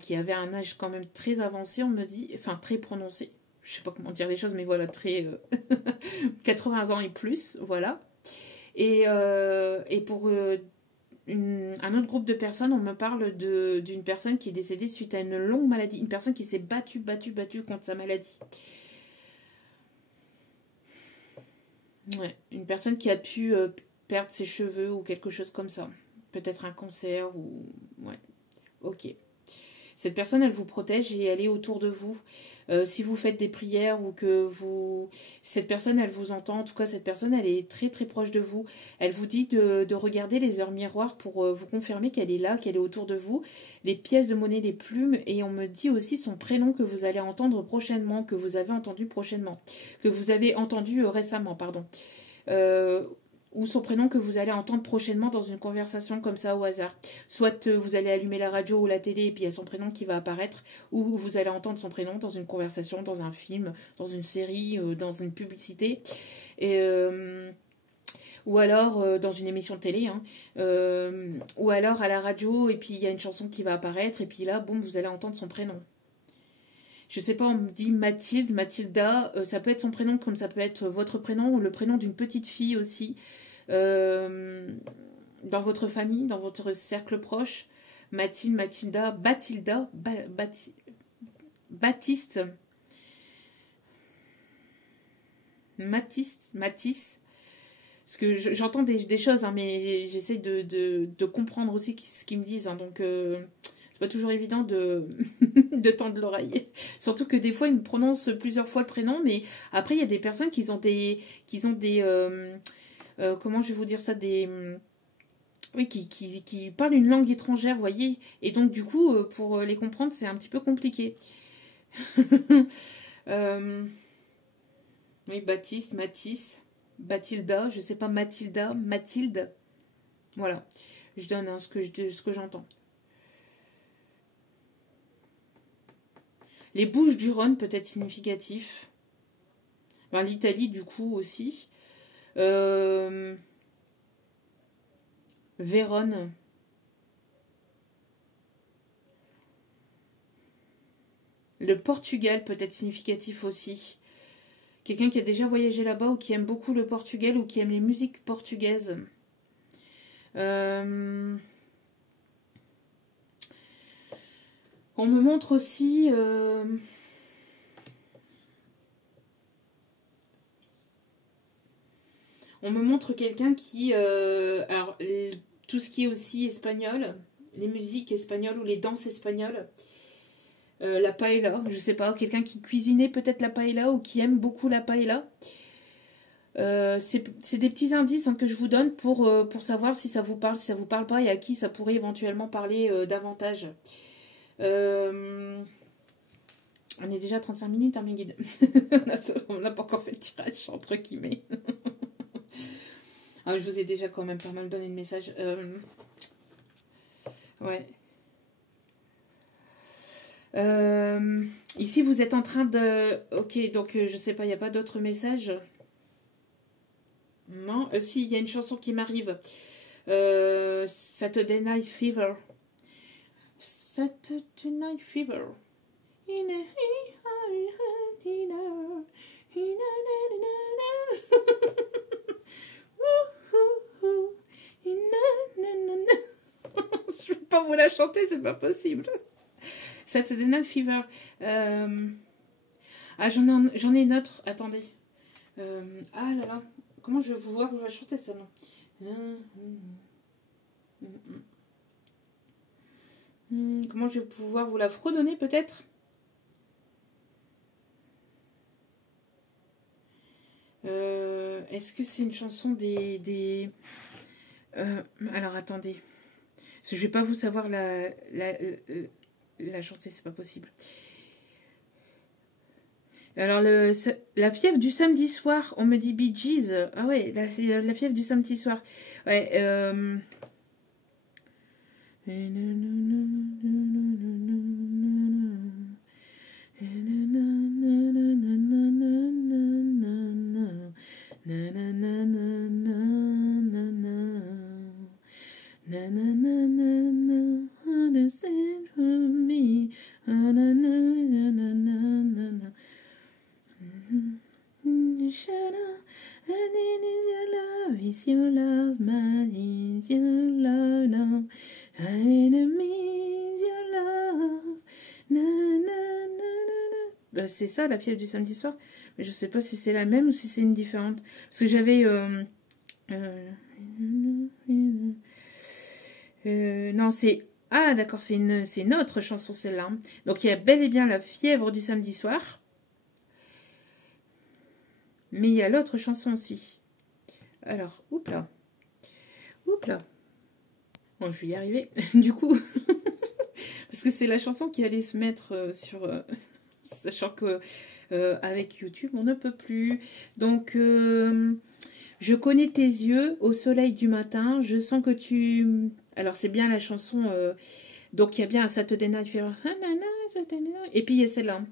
qui avait un âge quand même très avancé, on me dit, enfin très prononcé. Je sais pas comment dire les choses, mais voilà, très 80 ans et plus, voilà. Et pour un autre groupe de personnes, on me parle d'une personne qui est décédée suite à une longue maladie. Une personne qui s'est battue contre sa maladie. Ouais, une personne qui a pu perdre ses cheveux ou quelque chose comme ça. Peut-être un cancer ou... Ouais, ok. Cette personne, elle vous protège et elle est autour de vous. Si vous faites des prières ou que vous... Cette personne, elle vous entend. En tout cas, cette personne, elle est très très proche de vous. Elle vous dit de regarder les heures miroirs pour vous confirmer qu'elle est là, qu'elle est autour de vous. Les pièces de monnaie, les plumes. Et on me dit aussi son prénom que vous allez entendre prochainement, que vous avez entendu prochainement. Que vous avez entendu récemment, pardon. Ou son prénom que vous allez entendre prochainement dans une conversation comme ça au hasard. Soit vous allez allumer la radio ou la télé et puis il y a son prénom qui va apparaître, ou vous allez entendre son prénom dans une conversation, dans un film, dans une série, dans une publicité, ou alors dans une émission de télé, hein, ou alors à la radio et puis il y a une chanson qui va apparaître et puis là, boum, vous allez entendre son prénom. Je sais pas, on me dit Mathilde, Mathilda, ça peut être son prénom comme ça peut être votre prénom ou le prénom d'une petite fille aussi. Dans votre famille, dans votre cercle proche, Mathilde, Mathilda, Bathilda, Baptiste, Mathis, parce que j'entends des choses, hein, mais j'essaie de comprendre aussi ce qu'ils me disent, hein, donc c'est pas toujours évident de tendre l'oreille. Surtout que des fois, ils me prononcent plusieurs fois le prénom, mais après, il y a des personnes qui ont des comment je vais vous dire ça, oui, qui parlent une langue étrangère, vous voyez, et donc du coup, pour les comprendre, c'est un petit peu compliqué. Oui, Baptiste, Mathis, Bathilda, je sais pas, Mathilda, Mathilde, voilà, je donne ce que j'entends. Les Bouches-du-Rhône peut être significatif. Ben, l'Italie, du coup, aussi. Vérone. Le Portugal peut être significatif aussi. Quelqu'un qui a déjà voyagé là-bas ou qui aime beaucoup le Portugal ou qui aime les musiques portugaises. On me montre aussi... on me montre quelqu'un qui... alors, tout ce qui est aussi espagnol, les musiques espagnoles ou les danses espagnoles, la paella, je sais pas, quelqu'un qui cuisinait peut-être la paella ou qui aime beaucoup la paella. C'est des petits indices hein, que je vous donne pour savoir si ça vous parle, si ça vous parle pas et à qui ça pourrait éventuellement parler davantage. On est déjà à 35 minutes, hein, mes guides. On n'a pas encore fait le tirage, entre guillemets. Ah, je vous ai déjà quand même pas mal donné de messages. Ouais. Ici, vous êtes en train de... Ok, donc je sais pas, il n'y a pas d'autres messages. Non, si, il y a une chanson qui m'arrive. Saturday Night Fever. Saturday Night Fever. Je ne peux pas vous la chanter, c'est pas possible. Saturday Night Fever. Ah, j'en ai une autre. Attendez. Ah là là. Comment je vais pouvoir vous la chanter, celle-là? Comment je vais pouvoir vous la fredonner, peut-être? Est-ce que c'est une chanson des... alors, attendez. Parce que je vais pas vous savoir la chanter, c'est pas possible. Alors, la fièvre du samedi soir, on me dit Bee Gees. Ah ouais, la fièvre du samedi soir. Ouais, Is your love, man, is your love, no. I miss your love, na, na, na, na. Ben, c'est ça, la fièvre du samedi soir. Mais je sais pas si c'est la même ou si c'est une différente. Parce que j'avais... non, c'est... Ah, d'accord, c'est une autre chanson, celle-là. Donc, il y a bel et bien la fièvre du samedi soir. Mais il y a l'autre chanson aussi. Alors, oups là. Bon, je vais y arriver. Du coup, parce que c'est la chanson qui allait se mettre sur... sachant que avec YouTube, on ne peut plus. Donc, je connais tes yeux au soleil du matin. Je sens que tu... Alors, c'est bien la chanson... donc, il y a bien un Saturday Night Fever. Et puis, il y a celle-là.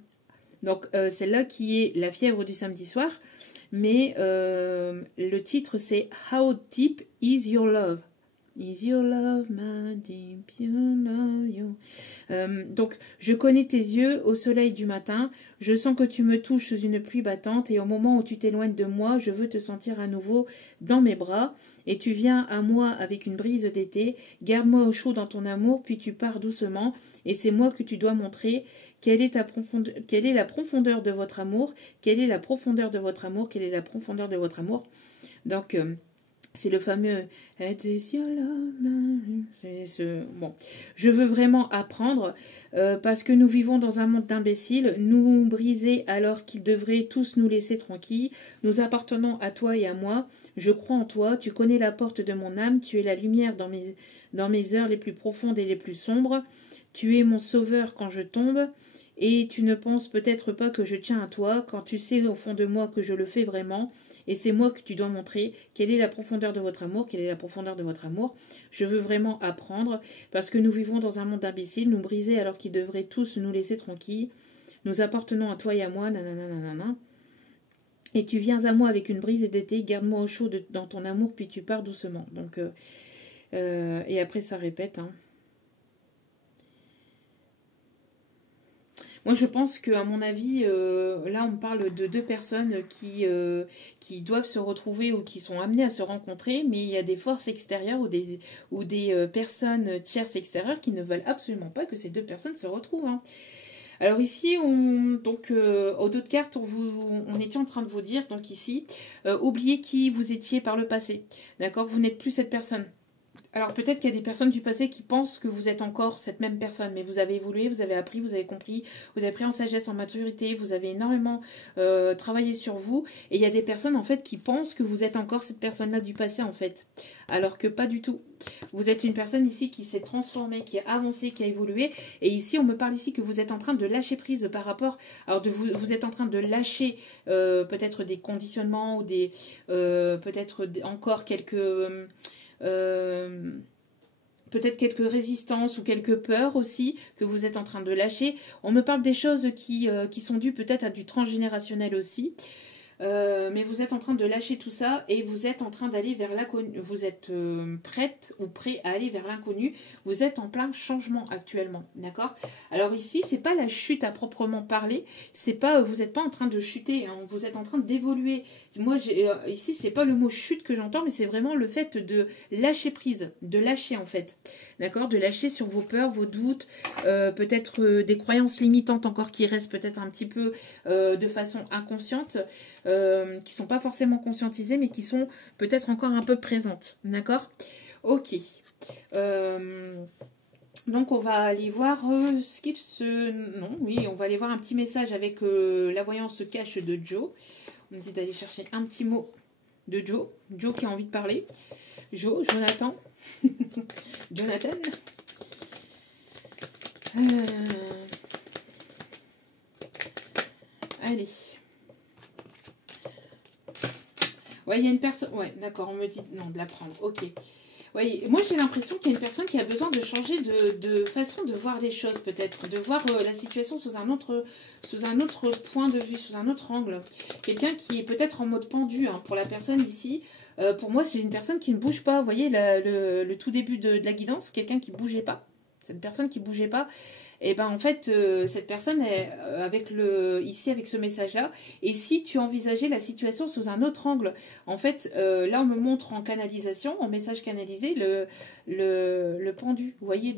Donc, celle-là qui est la fièvre du samedi soir. Mais le titre, c'est How Deep Is Your Love? Is your love, my deep, you love you. Donc, je connais tes yeux au soleil du matin. Je sens que tu me touches sous une pluie battante. Et au moment où tu t'éloignes de moi, je veux te sentir à nouveau dans mes bras. Et tu viens à moi avec une brise d'été. Garde-moi au chaud dans ton amour, puis tu pars doucement. Et c'est moi que tu dois montrer. Quelle est la profondeur de votre amour? Quelle est la profondeur de votre amour? Quelle est la profondeur de votre amour? Donc... c'est le fameux bon, je veux vraiment apprendre parce que nous vivons dans un monde d'imbéciles, nous briser alors qu'ils devraient tous nous laisser tranquilles. Nous appartenons à toi et à moi. Je crois en toi. Tu connais la porte de mon âme. Tu es la lumière dans mes heures les plus profondes et les plus sombres. Tu es mon sauveur quand je tombe. Et tu ne penses peut-être pas que je tiens à toi quand tu sais au fond de moi que je le fais vraiment. Et c'est moi que tu dois montrer quelle est la profondeur de votre amour, quelle est la profondeur de votre amour. Je veux vraiment apprendre, parce que nous vivons dans un monde d'imbéciles, nous briser alors qu'ils devraient tous nous laisser tranquilles. Nous appartenons à toi et à moi, nanana, nanana. Et tu viens à moi avec une brise d'été, garde-moi au chaud dans ton amour, puis tu pars doucement. Donc, et après, ça répète, hein. Moi, je pense qu'à mon avis, là, on parle de deux personnes qui doivent se retrouver ou qui sont amenées à se rencontrer, mais il y a des forces extérieures ou des personnes tierces extérieures qui ne veulent absolument pas que ces deux personnes se retrouvent, hein. Alors ici, au dos de cartes, on était en train de vous dire, donc ici, oubliez qui vous étiez par le passé. D'accord? Vous n'êtes plus cette personne. Alors peut-être qu'il y a des personnes du passé qui pensent que vous êtes encore cette même personne, mais vous avez évolué, vous avez appris, vous avez compris, vous avez pris en sagesse, en maturité, vous avez énormément travaillé sur vous, et il y a des personnes en fait qui pensent que vous êtes encore cette personne-là du passé en fait, alors que pas du tout. Vous êtes une personne ici qui s'est transformée, qui a avancé, qui a évolué, et ici on me parle ici que vous êtes en train de lâcher prise par rapport, alors vous êtes en train de lâcher peut-être des conditionnements ou des peut-être encore quelques peut-être quelques résistances ou quelques peurs aussi que vous êtes en train de lâcher. On me parle des choses qui sont dues peut-être à du transgénérationnel aussi. Mais vous êtes en train de lâcher tout ça et vous êtes en train d'aller vers l'inconnu. Vous êtes prête ou prêt à aller vers l'inconnu. Vous êtes en plein changement actuellement, d'accord? Alors ici, c'est pas la chute à proprement parler. C'est pas, vous n'êtes pas en train de chuter, hein, vous êtes en train d'évoluer. Moi, ici, c'est pas le mot chute que j'entends, mais c'est vraiment le fait de lâcher prise, de lâcher en fait, d'accord? De lâcher sur vos peurs, vos doutes, peut-être des croyances limitantes encore qui restent peut-être un petit peu de façon inconsciente. Qui sont pas forcément conscientisées, mais qui sont peut-être encore un peu présentes. D'accord? Ok. Donc, on va aller voir ce qu'il se... Non, oui, on va aller voir un petit message avec la voyance cache de Joe. On me dit d'aller chercher un petit mot de Joe. Joe qui a envie de parler. Jonathan. Jonathan. Allez. Ouais, il y a une personne... Ouais, d'accord, on me dit... Non, de la prendre. Ok. Ouais, moi, j'ai l'impression qu'il y a une personne qui a besoin de changer de façon de voir les choses, peut-être. De voir la situation sous un autre point de vue, sous un autre angle. Quelqu'un qui est peut-être en mode pendu, hein, pour la personne ici. Pour moi, c'est une personne qui ne bouge pas. Vous voyez, le tout début de la guidance, quelqu'un qui ne bougeait pas. Cette personne qui ne bougeait pas. Et ben en fait, cette personne est ici avec ce message-là. Et si tu envisageais la situation sous un autre angle, en fait, là on me montre en canalisation, en message canalisé, le pendu, vous voyez,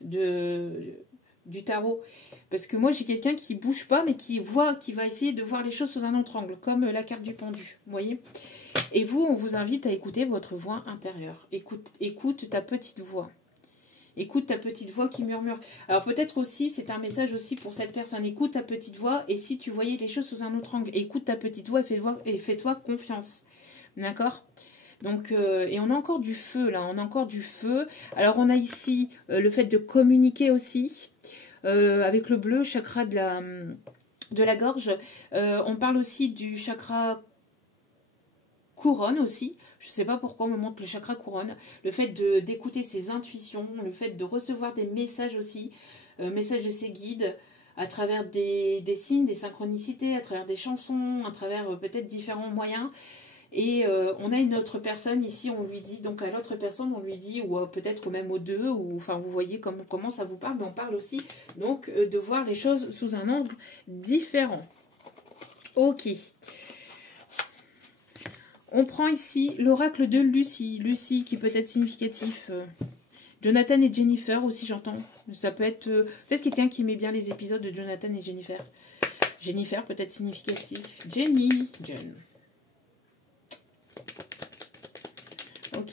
du tarot. Parce que moi j'ai quelqu'un qui bouge pas, mais qui va essayer de voir les choses sous un autre angle, comme la carte du pendu, vous voyez. Et vous, on vous invite à écouter votre voix intérieure. Écoute ta petite voix. Écoute ta petite voix qui murmure. Alors peut-être aussi, c'est un message aussi pour cette personne. Écoute ta petite voix et si tu voyais les choses sous un autre angle, écoute ta petite voix et fais-toi confiance. D'accord? Donc, et on a encore du feu là, on a encore du feu. Alors on a ici le fait de communiquer aussi avec le bleu, chakra de la gorge. On parle aussi du chakra couronne aussi. Je ne sais pas pourquoi on me montre le chakra couronne. Le fait d'écouter ses intuitions, le fait de recevoir des messages aussi, messages de ses guides, à travers des signes, des synchronicités, à travers des chansons, à travers peut-être différents moyens. Et on a une autre personne ici, on lui dit, donc à l'autre personne, on lui dit, ou peut-être même aux deux, ou enfin vous voyez comment ça vous parle, mais on parle aussi donc de voir les choses sous un angle différent. Ok. On prend ici l'oracle de Lucie. Lucie qui peut être significatif. Jonathan et Jennifer aussi, j'entends. Ça peut être peut-être quelqu'un qui met bien les épisodes de Jonathan et Jennifer. Jennifer peut être significatif. Jen. Ok.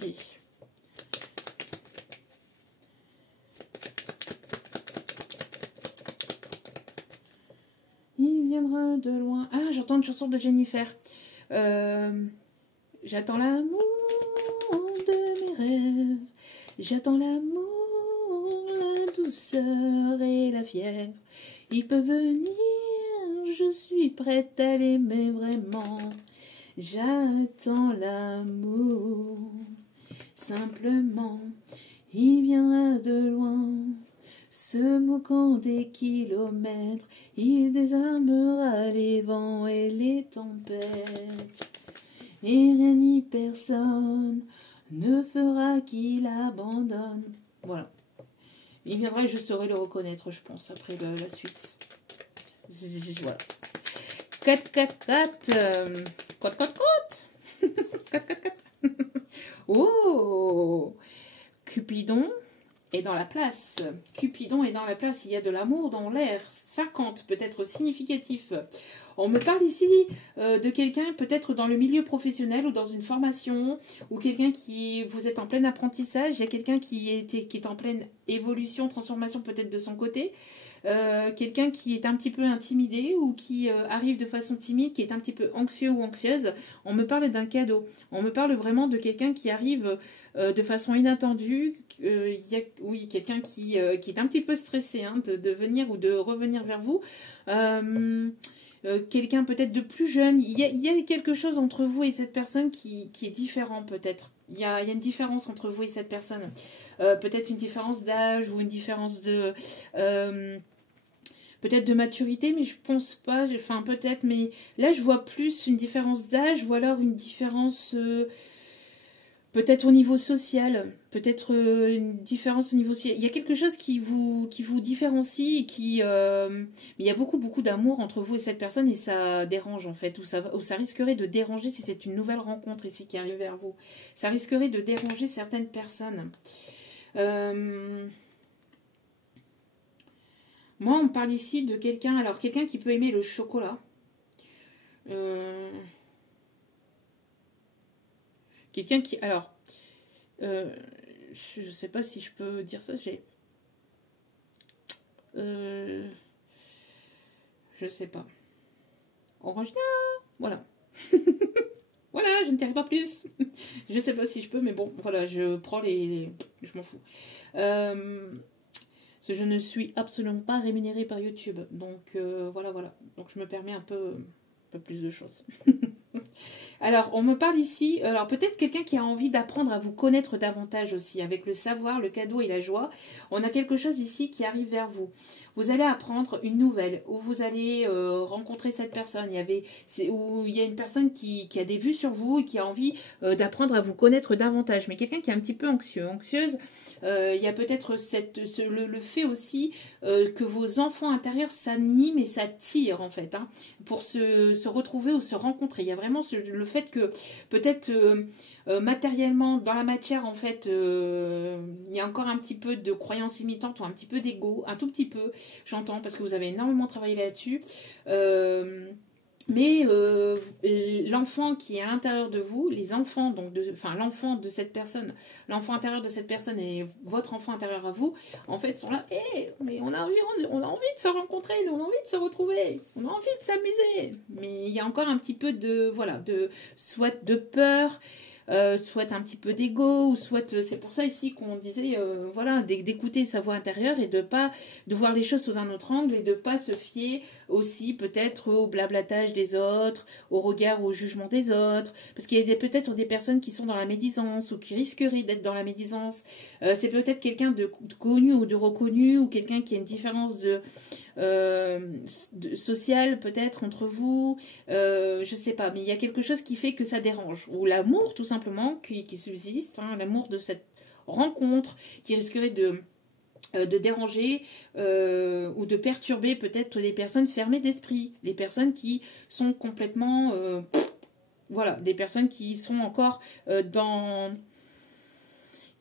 Il viendra de loin. Ah, j'entends une chanson de Jennifer. J'attends l'amour de mes rêves, j'attends l'amour, la douceur et la fièvre. Il peut venir, je suis prête à l'aimer vraiment. J'attends l'amour, simplement, il viendra de loin. se moquant des kilomètres, il désarmera les vents et les tempêtes. Et rien ni personne ne fera qu'il abandonne. Voilà. Il viendrait, je saurais le reconnaître, je pense, après la suite. Voilà. 4, 4, 4. 4, 4, 4. 4, 4, 4. Oh, Cupidon est dans la place. Cupidon est dans la place. Il y a de l'amour dans l'air. 50, peut-être significatif. On me parle ici de quelqu'un peut-être dans le milieu professionnel ou dans une formation, ou quelqu'un qui, vous êtes en plein apprentissage, il y a quelqu'un qui est en pleine évolution, transformation peut-être de son côté, quelqu'un qui est un petit peu intimidé ou qui arrive de façon timide, qui est un petit peu anxieux ou anxieuse. On me parle d'un cadeau, on me parle vraiment de quelqu'un qui arrive de façon inattendue, oui, quelqu'un qui est un petit peu stressé de venir ou de revenir vers vous. Quelqu'un peut-être de plus jeune, il y a quelque chose entre vous et cette personne qui est différent peut-être. Il y a une différence entre vous et cette personne. Peut-être une différence d'âge ou une différence de... peut-être de maturité, mais je pense pas, enfin peut-être, mais là je vois plus une différence d'âge ou alors une différence... peut-être au niveau social, peut-être une différence au niveau social. Il y a quelque chose qui vous différencie et qui... mais il y a beaucoup d'amour entre vous et cette personne et ça dérange en fait, ou ça risquerait de déranger si c'est une nouvelle rencontre ici qui arrive vers vous. Ça risquerait de déranger certaines personnes. Moi, on me parle ici de quelqu'un, alors quelqu'un qui peut aimer le chocolat. Quelqu'un qui... Alors, je sais pas si je peux dire ça, je sais pas. Orange, voilà. Voilà, je ne dirai pas plus. Je sais pas si je peux, mais bon, voilà, je prends je m'en fous. Parce que je ne suis absolument pas rémunérée par YouTube. Donc, voilà. Donc, je me permets un peu plus de choses. Alors, on me parle ici, alors peut-être quelqu'un qui a envie d'apprendre à vous connaître davantage aussi, avec le savoir, le cadeau et la joie. On a quelque chose ici qui arrive vers vous. Vous allez apprendre une nouvelle, où vous allez rencontrer cette personne. Où il y a une personne qui a des vues sur vous et qui a envie d'apprendre à vous connaître davantage. Mais quelqu'un qui est un petit peu anxieuse, il y a peut-être le fait aussi que vos enfants intérieurs s'animent et s'attirent en fait, pour se retrouver ou se rencontrer. Il y a vraiment le fait que peut-être matériellement, dans la matière, en fait, il y a encore un petit peu de croyances limitantes ou un petit peu d'ego, un tout petit peu, j'entends, parce que vous avez énormément travaillé là-dessus. Mais l'enfant qui est à l'intérieur de vous, les enfants, donc l'enfant de cette personne, l'enfant intérieur de cette personne et votre enfant intérieur à vous, en fait, sont là, mais on a envie de se rencontrer, on a envie de se retrouver, on a envie de s'amuser. Mais il y a encore un petit peu soit de peur, soit un petit peu d'ego, ou soit c'est pour ça ici qu'on disait d'écouter sa voix intérieure et de voir les choses sous un autre angle et de pas se fier aussi peut-être au blablatage des autres, au regard, au jugement des autres, parce qu'il y a peut-être des personnes qui sont dans la médisance ou qui risqueraient d'être dans la médisance. C'est peut-être quelqu'un de connu ou de reconnu, ou quelqu'un qui a une différence sociale peut-être entre vous, je sais pas, mais il y a quelque chose qui fait que ça dérange, ou l'amour tout simplement qui subsiste, l'amour de cette rencontre qui risquerait de déranger ou de perturber peut-être les personnes fermées d'esprit, les personnes qui sont complètement des personnes qui sont encore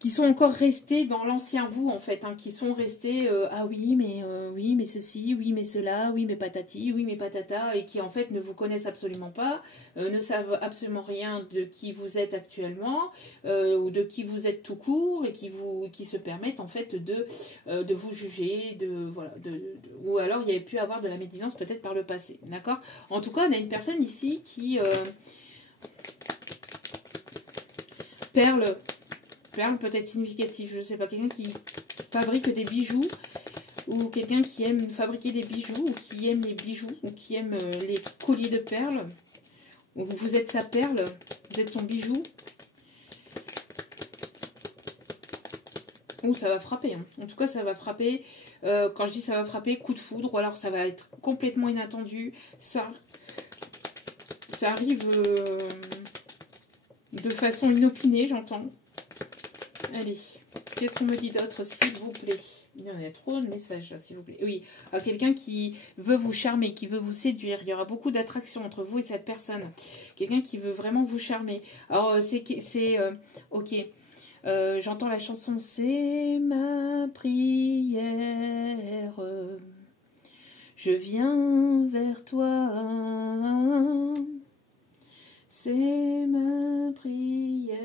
qui sont encore restés dans l'ancien vous en fait, qui sont restés oui mais ceci, oui mais cela, oui mais patati, oui mais patata, et qui en fait ne vous connaissent absolument pas, ne savent absolument rien de qui vous êtes actuellement ou de qui vous êtes tout court, et qui se permettent en fait de vous juger, ou alors il y avait pu avoir de la médisance peut-être par le passé, d'accord. En tout cas, on a une personne ici qui perle peut-être significatif, je sais pas, quelqu'un qui fabrique des bijoux, ou quelqu'un qui aime fabriquer des bijoux, ou qui aime les bijoux, ou qui aime les colliers de perles, ou vous êtes sa perle, vous êtes son bijou. Ou ça va frapper. Hein. En tout cas, ça va frapper. Quand je dis ça va frapper, coup de foudre. Ou alors ça va être complètement inattendu. Ça arrive de façon inopinée, j'entends. Allez. Qu'est-ce qu'on me dit d'autre, s'il vous plaît? Il y en a trop de messages, s'il vous plaît. Oui, quelqu'un qui veut vous charmer, qui veut vous séduire. Il y aura beaucoup d'attraction entre vous et cette personne. Quelqu'un qui veut vraiment vous charmer. Alors, ok. J'entends la chanson. C'est ma prière. Je viens vers toi. C'est ma prière.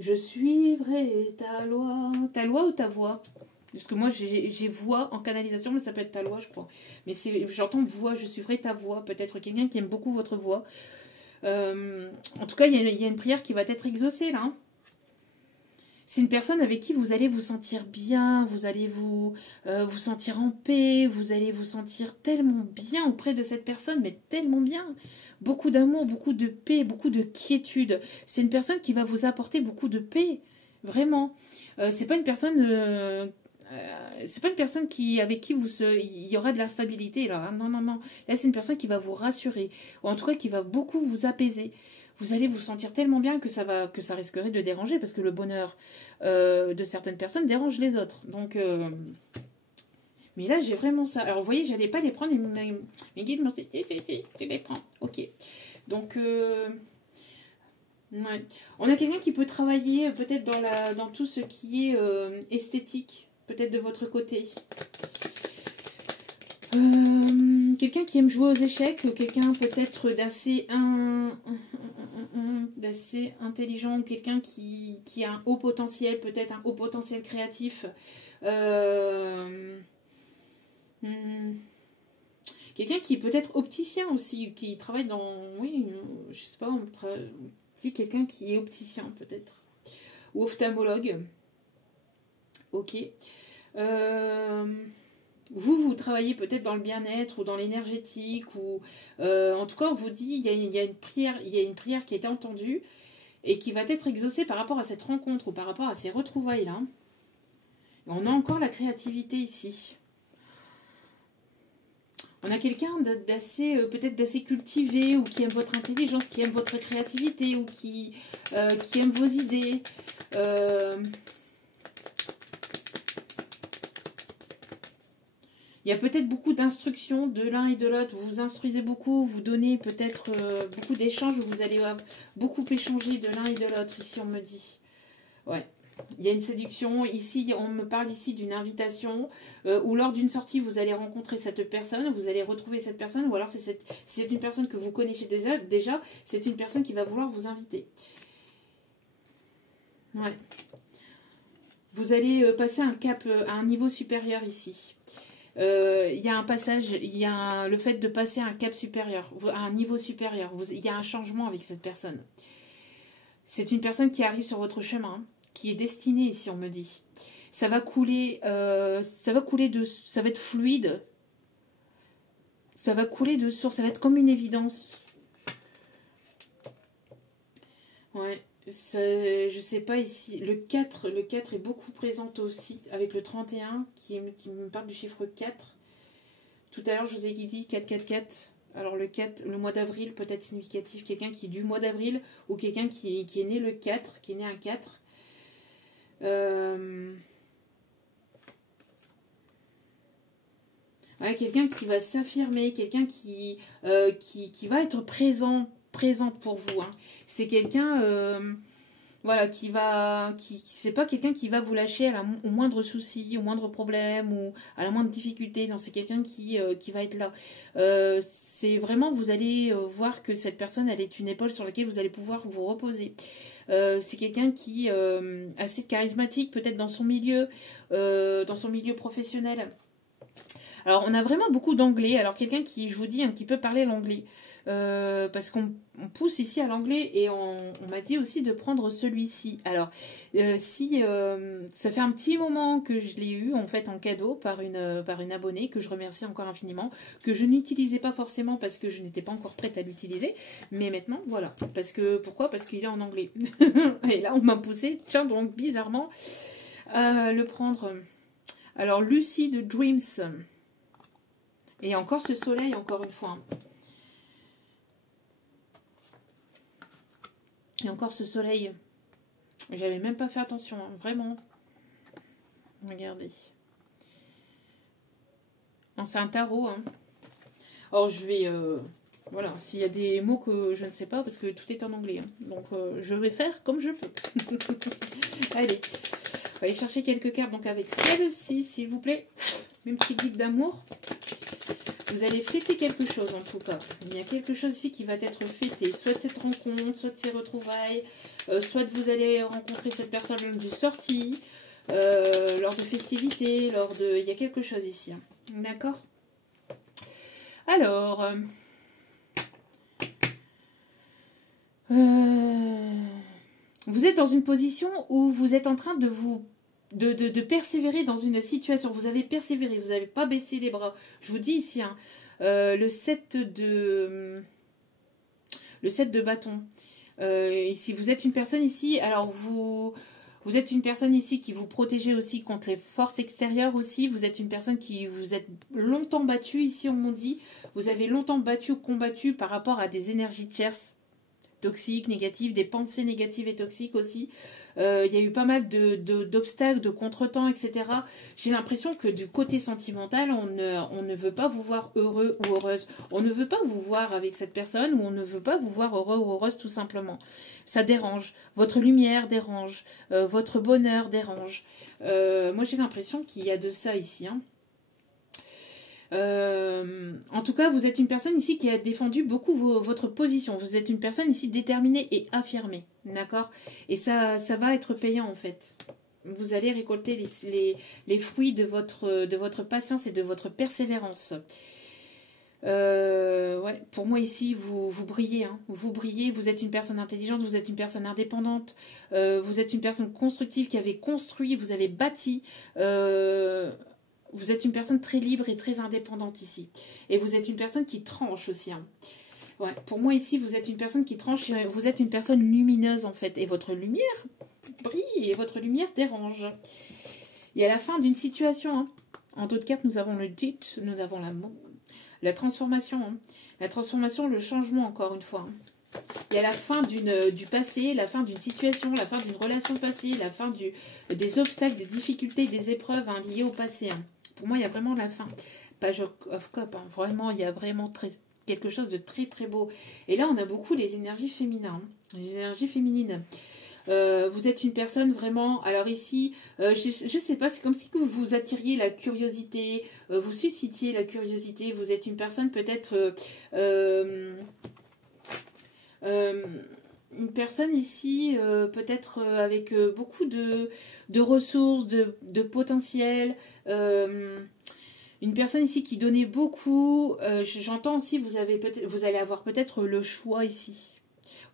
Je suivrai ta loi. Ta loi ou ta voix? Parce que moi, j'ai voix en canalisation, mais ça peut être ta loi, je crois. Mais j'entends voix, je suivrai ta voix. Peut-être quelqu'un qui aime beaucoup votre voix. En tout cas, il y a une prière qui va être exaucée, là. C'est une personne avec qui vous allez vous sentir bien, vous allez vous sentir en paix, vous allez vous sentir tellement bien auprès de cette personne, mais tellement bien. Beaucoup d'amour, beaucoup de paix, beaucoup de quiétude. C'est une personne qui va vous apporter beaucoup de paix, vraiment. C'est pas une personne avec qui il y aura de l'instabilité. Là. Non, non, non. Là, c'est une personne qui va vous rassurer, ou en tout cas qui va beaucoup vous apaiser. Vous allez vous sentir tellement bien que ça risquerait de déranger, parce que le bonheur de certaines personnes dérange les autres. Donc, mais là, j'ai vraiment ça. Alors, vous voyez, j'allais pas les prendre, mes guides m'ont dit, si, tu les prends. Ok. Donc, ouais. On a quelqu'un qui peut travailler peut-être dans tout ce qui est esthétique, peut-être de votre côté. Quelqu'un qui aime jouer aux échecs, quelqu'un peut-être d'assez intelligent, ou quelqu'un qui a un haut potentiel, peut-être un haut potentiel créatif. Quelqu'un qui est peut-être opticien aussi, qui travaille dans... Oui, je sais pas, si quelqu'un qui est opticien peut-être. Ou ophtalmologue. Ok. Vous travaillez peut-être dans le bien-être ou dans l'énergétique, ou en tout cas on vous dit il y a une prière qui a été entendue et qui va être exaucée par rapport à cette rencontre ou par rapport à ces retrouvailles là. On a encore la créativité ici. On a quelqu'un peut-être d'assez cultivé, ou qui aime votre intelligence, qui aime votre créativité, ou qui aime vos idées. Il y a peut-être beaucoup d'instructions de l'un et de l'autre. Vous vous instruisez beaucoup, vous donnez peut-être beaucoup d'échanges. Vous allez beaucoup échanger de l'un et de l'autre. Ici, on me dit. Ouais. Il y a une séduction. Ici, on me parle ici d'une invitation. Ou lors d'une sortie, vous allez rencontrer cette personne. Vous allez retrouver cette personne. Ou alors, c'est une personne que vous connaissez déjà. C'est une personne qui va vouloir vous inviter. Ouais. Vous allez passer un cap à un niveau supérieur ici. Il y a un passage, il y a le fait de passer à un cap supérieur, à un niveau supérieur. Il y a un changement avec cette personne. C'est une personne qui arrive sur votre chemin, qui est destinée ici, on me dit. Ça va couler, ça va être fluide. Ça va couler de source, ça va être comme une évidence. Ouais. Je sais pas ici, le 4 est beaucoup présent aussi, avec le 31 qui me parle du chiffre 4. Tout à l'heure, je vous ai dit 4. Alors le 4, le mois d'avril peut être significatif, quelqu'un qui est du mois d'avril, ou quelqu'un qui est né le 4, qui est né un 4. Ouais, quelqu'un qui va s'affirmer, quelqu'un qui va être présent pour vous. Hein. C'est quelqu'un voilà, c'est pas quelqu'un qui va vous lâcher au moindre souci, au moindre problème, ou à la moindre difficulté. Non, c'est quelqu'un qui va être là. C'est vraiment, vous allez voir que cette personne, elle est une épaule sur laquelle vous allez pouvoir vous reposer. C'est quelqu'un qui est assez charismatique, peut-être dans son milieu professionnel. Alors, on a vraiment beaucoup d'anglais. Alors, quelqu'un qui, je vous dis, un petit peu parler l'anglais. parce qu'on pousse ici à l'anglais et on m'a dit aussi de prendre celui-ci. Alors, si ça fait un petit moment que je l'ai eu en fait en cadeau par une abonnée que je remercie encore infiniment, que je n'utilisais pas forcément parce que je n'étais pas encore prête à l'utiliser, mais maintenant voilà. Pourquoi? Parce qu'il est en anglais. Et là, on m'a poussé, tiens donc bizarrement, à le prendre. Alors, Lucid Dreams. Et encore ce soleil, encore une fois. Et encore ce soleil. J'avais même pas fait attention, hein, vraiment. Regardez. C'est un tarot. Hein. Alors je vais... voilà, s'il y a des mots que je ne sais pas, parce que tout est en anglais. Hein. Donc je vais faire comme je peux. Allez. On va aller chercher quelques cartes donc avec celle-ci, s'il vous plaît. Mes petits guides d'amour. Vous allez fêter quelque chose en tout cas. Il y a quelque chose ici qui va être fêté. Soit de cette rencontre, soit de ces retrouvailles, soit de vous allez rencontrer cette personne lors d'une sortie, lors de festivités, il y a quelque chose ici. Hein. D'accord? Alors, vous êtes dans une position où vous êtes en train de vous... De persévérer dans une situation. Vous avez persévéré, vous n'avez pas baissé les bras. Je vous dis ici, hein, le 7 de bâton. Si vous êtes une personne ici, alors vous êtes une personne ici qui vous protégez aussi contre les forces extérieures aussi. Vous êtes une personne qui vous êtes longtemps battue ici, on m'a dit. Vous avez longtemps battu ou combattu par rapport à des énergies tierces. Toxiques, négatives, des pensées négatives et toxiques aussi. Il y a eu pas mal d'obstacles, de contretemps, etc. J'ai l'impression que du côté sentimental, on ne veut pas vous voir heureux ou heureuse. On ne veut pas vous voir avec cette personne ou on ne veut pas vous voir heureux ou heureuse tout simplement. Ça dérange. Votre lumière dérange. Votre bonheur dérange. Moi, j'ai l'impression qu'il y a de ça ici, hein. En tout cas, vous êtes une personne ici qui a défendu beaucoup votre position. Vous êtes une personne ici déterminée et affirmée. D'accord? Et ça va être payant en fait. Vous allez récolter les fruits de votre patience et de votre persévérance. Ouais, pour moi ici, vous brillez. Hein. Vous brillez, vous êtes une personne intelligente, vous êtes une personne indépendante. Vous êtes une personne constructive qui avait construit, vous avez bâti... Vous êtes une personne très libre et très indépendante ici. Et vous êtes une personne qui tranche aussi. Hein. Ouais, pour moi ici, vous êtes une personne qui tranche. Vous êtes une personne lumineuse en fait. Et votre lumière brille et votre lumière dérange. Il y a la fin d'une situation. Hein. En d'autres cartes, nous avons le dit, nous avons la transformation. Hein. La transformation, le changement encore une fois. Hein. Il y a la fin du passé, la fin d'une situation, la fin d'une relation passée, la fin des obstacles, des difficultés, des épreuves hein, liées au passé. Hein. Pour moi, il y a vraiment la fin. Page of Cup, hein. Vraiment, il y a vraiment quelque chose de très très beau. Et là, on a beaucoup les énergies féminines. Hein. Les énergies féminines. Vous êtes une personne vraiment... Alors ici, je ne sais pas, c'est comme si vous attiriez la curiosité, vous suscitiez la curiosité. Vous êtes une personne peut-être... une personne ici, peut-être avec beaucoup de ressources, de potentiel. Une personne ici qui donnait beaucoup. J'entends aussi, vous allez avoir peut-être le choix ici.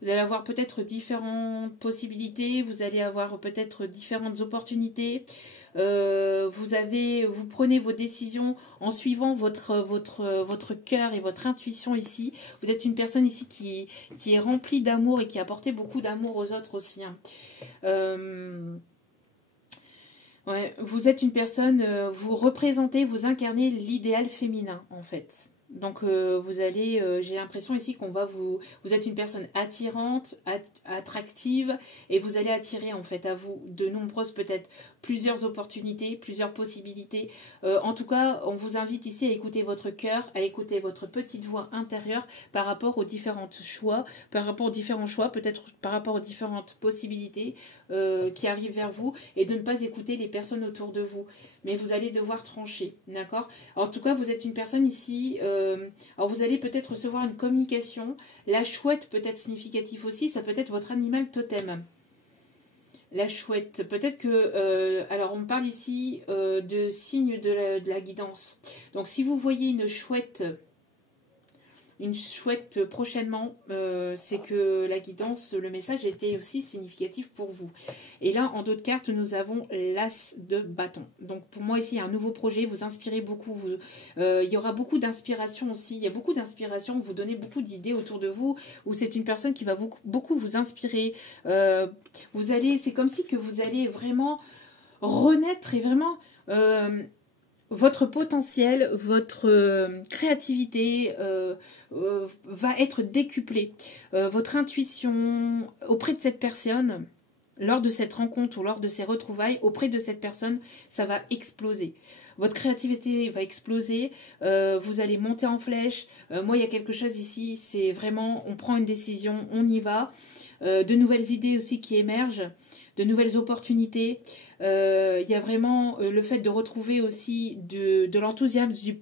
Vous allez avoir peut-être différentes possibilités. Vous allez avoir peut-être différentes opportunités. Vous prenez vos décisions en suivant votre cœur et votre intuition ici. Vous êtes une personne ici qui est remplie d'amour et qui a apporté beaucoup d'amour aux autres aussi. Hein. Ouais, vous êtes une personne, vous représentez, vous incarnez l'idéal féminin en fait. Donc vous allez, j'ai l'impression ici qu'on va vous êtes une personne attirante, attractive et vous allez attirer en fait à vous de nombreuses peut-être plusieurs opportunités, plusieurs possibilités. En tout cas, on vous invite ici à écouter votre cœur, à écouter votre petite voix intérieure par rapport aux différents choix, peut-être par rapport aux différentes possibilités qui arrivent vers vous et de ne pas écouter les personnes autour de vous. Mais vous allez devoir trancher, d'accord? En tout cas, vous êtes une personne ici, alors vous allez peut-être recevoir une communication. La chouette peut être significatif aussi, ça peut être votre animal totem. La chouette, peut-être que, alors on parle ici de signes de la guidance. Donc si vous voyez une chouette une chouette prochainement, c'est que la guidance, le message était aussi significatif pour vous. Et là, en dos de cartes, nous avons l'As de bâton. Donc pour moi ici, il y a un nouveau projet, vous inspirez beaucoup, il y aura beaucoup d'inspiration aussi, il y a beaucoup d'inspiration, vous donnez beaucoup d'idées autour de vous, ou c'est une personne qui va beaucoup vous inspirer. C'est comme si que vous allez vraiment renaître et vraiment... votre potentiel, votre créativité va être décuplée. Votre intuition auprès de cette personne, lors de cette rencontre ou lors de ces retrouvailles, auprès de cette personne, ça va exploser. Votre créativité va exploser, vous allez monter en flèche. Moi, il y a quelque chose ici, c'est vraiment, on prend une décision, on y va. De nouvelles idées aussi qui émergent, de nouvelles opportunités. Il y a vraiment le fait de retrouver aussi de l'enthousiasme, du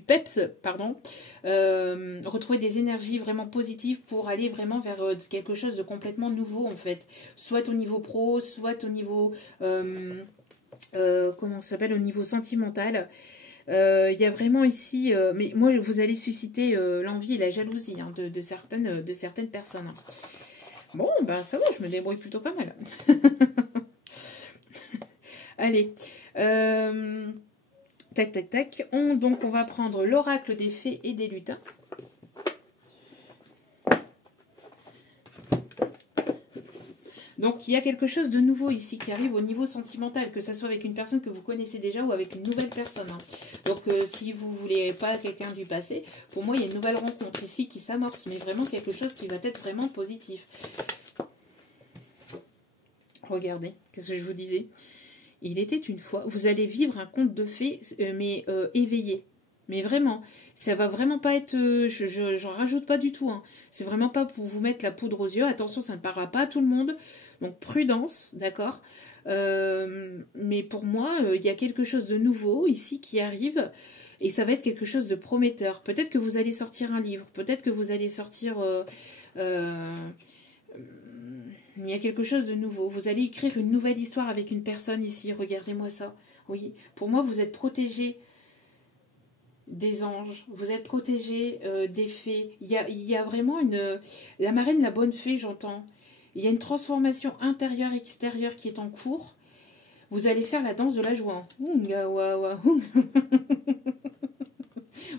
peps, pardon. Retrouver des énergies vraiment positives pour aller vraiment vers quelque chose de complètement nouveau en fait. Soit au niveau pro, soit au niveau... comment ça s'appelle, au niveau sentimental. Il y a vraiment ici... mais moi, vous allez susciter l'envie et la jalousie hein, de certaines personnes. Hein. Bon, ben ça va, je me débrouille plutôt pas mal. Allez. Tac, tac, tac. Donc, on va prendre l'oracle des fées et des lutins. Donc, il y a quelque chose de nouveau ici qui arrive au niveau sentimental, que ce soit avec une personne que vous connaissez déjà ou avec une nouvelle personne. Hein. Donc, si vous ne voulez pas quelqu'un du passé, pour moi, il y a une nouvelle rencontre ici qui s'amorce, mais vraiment quelque chose qui va être vraiment positif. Regardez, qu'est-ce que je vous disais? Il était une fois, vous allez vivre un conte de fées, mais éveillé. Mais vraiment, ça va vraiment pas être... j'en rajoute pas du tout. Hein. C'est vraiment pas pour vous mettre la poudre aux yeux. Attention, ça ne parlera pas à tout le monde. Donc, prudence, d'accord mais pour moi, il y a quelque chose de nouveau ici qui arrive. Et ça va être quelque chose de prometteur. Peut-être que vous allez sortir un livre. Peut-être que vous allez sortir... il y a quelque chose de nouveau. Vous allez écrire une nouvelle histoire avec une personne ici. Regardez-moi ça. Oui, pour moi, vous êtes protégé des anges. Vous êtes protégé des fées. Il y a vraiment la marraine, la bonne fée, j'entends. Il y a une transformation intérieure-extérieure qui est en cours. Vous allez faire la danse de la joie.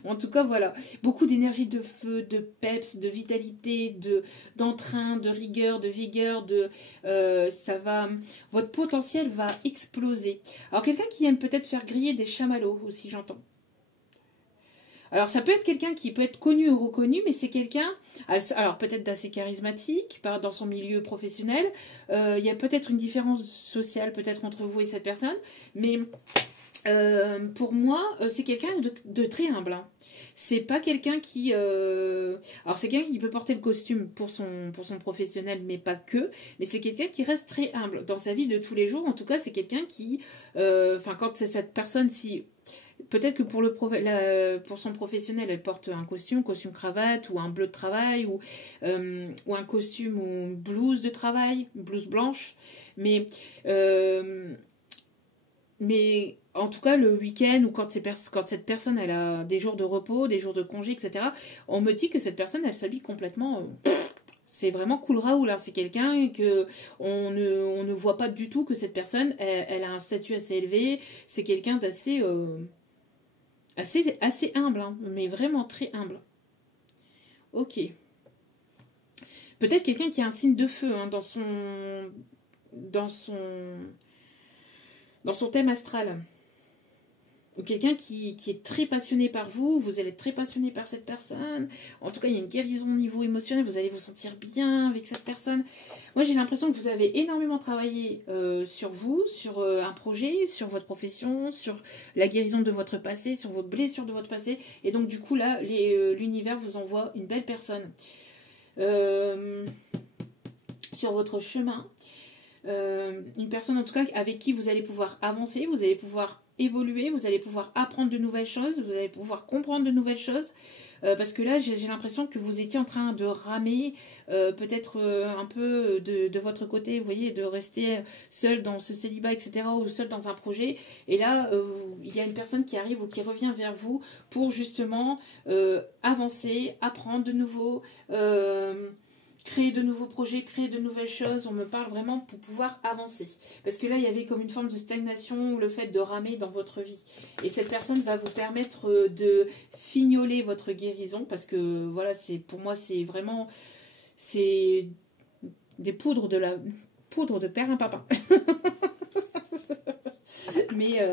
En tout cas, voilà. Beaucoup d'énergie, de feu, de peps, de vitalité, d'entrain, de rigueur, de vigueur. Votre potentiel va exploser. Alors, quelqu'un qui aime peut-être faire griller des chamallows aussi, j'entends. Alors, ça peut être quelqu'un qui peut être connu ou reconnu, mais c'est quelqu'un, alors peut-être d'assez charismatique, dans son milieu professionnel. Il y a peut-être une différence sociale, peut-être entre vous et cette personne, mais pour moi, c'est quelqu'un de très humble. Hein. C'est pas quelqu'un qui... Alors, c'est quelqu'un qui peut porter le costume pour son professionnel, mais pas que. Mais c'est quelqu'un qui reste très humble. Dans sa vie de tous les jours, en tout cas, c'est quelqu'un qui... quand c'est cette personne, si... Peut-être que pour son professionnel, elle porte un costume cravate, ou un bleu de travail, ou un costume ou une blouse de travail, une blouse blanche. Mais en tout cas, le week-end, ou quand cette personne elle a des jours de repos, des jours de congé, etc., on me dit que cette personne, elle s'habille complètement... c'est vraiment cool Raoul, hein. C'est quelqu'un que on ne voit pas du tout que cette personne, elle a un statut assez élevé. C'est quelqu'un d'assez... assez humble, hein, mais vraiment très humble. Ok. Peut-être quelqu'un qui a un signe de feu hein, dans son thème astral. Ou quelqu'un qui est très passionné par vous, vous allez être très passionné par cette personne. En tout cas, il y a une guérison au niveau émotionnel, vous allez vous sentir bien avec cette personne. Moi, j'ai l'impression que vous avez énormément travaillé sur vous, sur un projet, sur votre profession, sur la guérison de votre passé, sur vos blessures de votre passé. Et donc, du coup, là, l'univers vous envoie une belle personne sur votre chemin. Une personne, en tout cas, avec qui vous allez pouvoir avancer, vous allez pouvoir évoluer, vous allez pouvoir apprendre de nouvelles choses, vous allez pouvoir comprendre de nouvelles choses. parce que là, j'ai l'impression que vous étiez en train de ramer, peut-être un peu de votre côté, vous voyez, de rester seul dans ce célibat, etc., ou seul dans un projet. Et là, il y a une personne qui arrive ou qui revient vers vous pour justement avancer, apprendre de nouveau, créer de nouveaux projets, créer de nouvelles choses. On me parle vraiment pour pouvoir avancer. Parce que là, il y avait comme une forme de stagnation, le fait de ramer dans votre vie. Et cette personne va vous permettre de fignoler votre guérison. Parce que, voilà, pour moi, c'est vraiment... C'est des poudres de perlimpinpin. Mais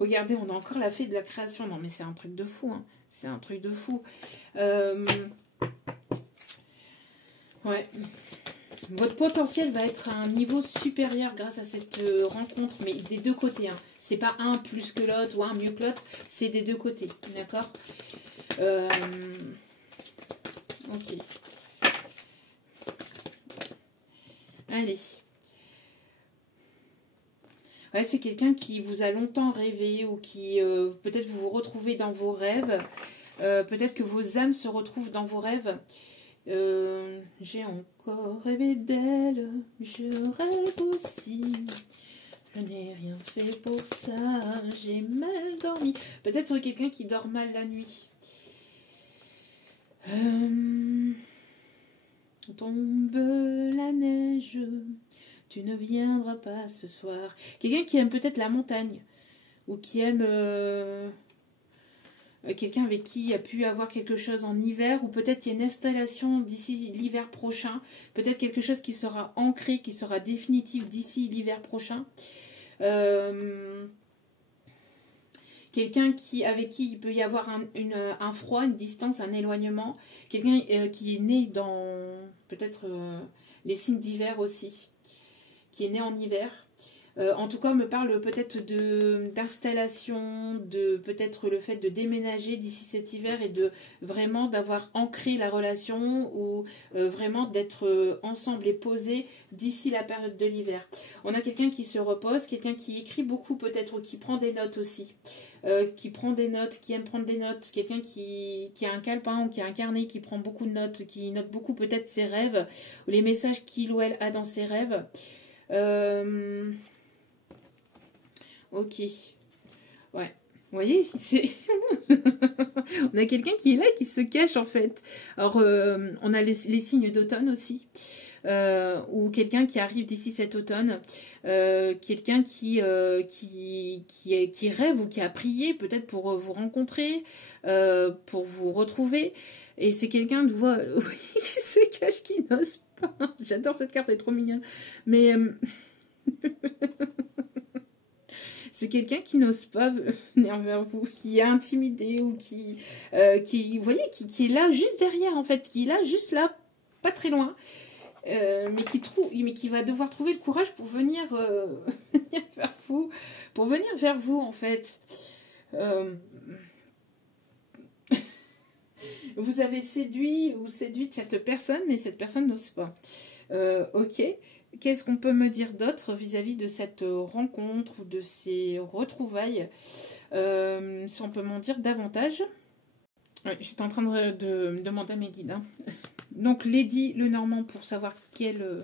regardez, on a encore la fée de la création. Non, mais c'est un truc de fou. Hein. C'est un truc de fou. Ouais. Votre potentiel va être à un niveau supérieur grâce à cette rencontre, mais des deux côtés. Hein. C'est pas un plus que l'autre ou un mieux que l'autre, c'est des deux côtés. D'accord. Ok. Allez. Ouais, c'est quelqu'un qui vous a longtemps rêvé ou qui peut-être vous vous retrouvez dans vos rêves. Peut-être que vos âmes se retrouvent dans vos rêves. J'ai encore rêvé d'elle, je rêve aussi. Je n'ai rien fait pour ça, j'ai mal dormi. Peut-être quelqu'un qui dort mal la nuit. Tombe la neige, tu ne viendras pas ce soir. Quelqu'un qui aime peut-être la montagne ou qui aime... quelqu'un avec qui il y a pu avoir quelque chose en hiver, ou peut-être il y a une installation d'ici l'hiver prochain, peut-être quelque chose qui sera ancré, qui sera définitif d'ici l'hiver prochain. Quelqu'un avec qui il peut y avoir un froid, une distance, un éloignement. Quelqu'un qui est né dans peut-être les signes d'hiver aussi, qui est né en hiver. En tout cas, on me parle peut-être d'installation, de peut-être le fait de déménager d'ici cet hiver et de vraiment d'avoir ancré la relation ou vraiment d'être ensemble et posés d'ici la période de l'hiver. On a quelqu'un qui se repose, quelqu'un qui écrit beaucoup peut-être ou qui prend des notes aussi. Qui prend des notes, qui aime prendre des notes, quelqu'un qui a un calepin ou qui a un carnet, qui prend beaucoup de notes, qui note beaucoup peut-être ses rêves ou les messages qu'il ou elle a dans ses rêves. Ok. Ouais. Vous voyez, on a quelqu'un qui est là, qui se cache en fait. Alors, on a les signes d'automne aussi. Ou quelqu'un qui arrive d'ici cet automne. Quelqu'un qui rêve ou qui a prié peut-être pour vous rencontrer, pour vous retrouver. Et c'est quelqu'un de voix qui se cache, qui n'ose pas. J'adore cette carte, elle est trop mignonne. Mais... c'est quelqu'un qui n'ose pas venir vers vous, qui est intimidé ou qui vous voyez, qui est là juste derrière en fait, qui est là juste là, pas très loin, mais qui va devoir trouver le courage pour venir, venir vers vous en fait. Vous avez séduit ou séduite cette personne, mais cette personne n'ose pas. Ok. Qu'est-ce qu'on peut me dire d'autre vis-à-vis de cette rencontre ou de ces retrouvailles, si on peut m'en dire davantage. Ouais, j'étais en train de demander à mes guides. Hein. Donc, Lady Lenormand pour savoir quel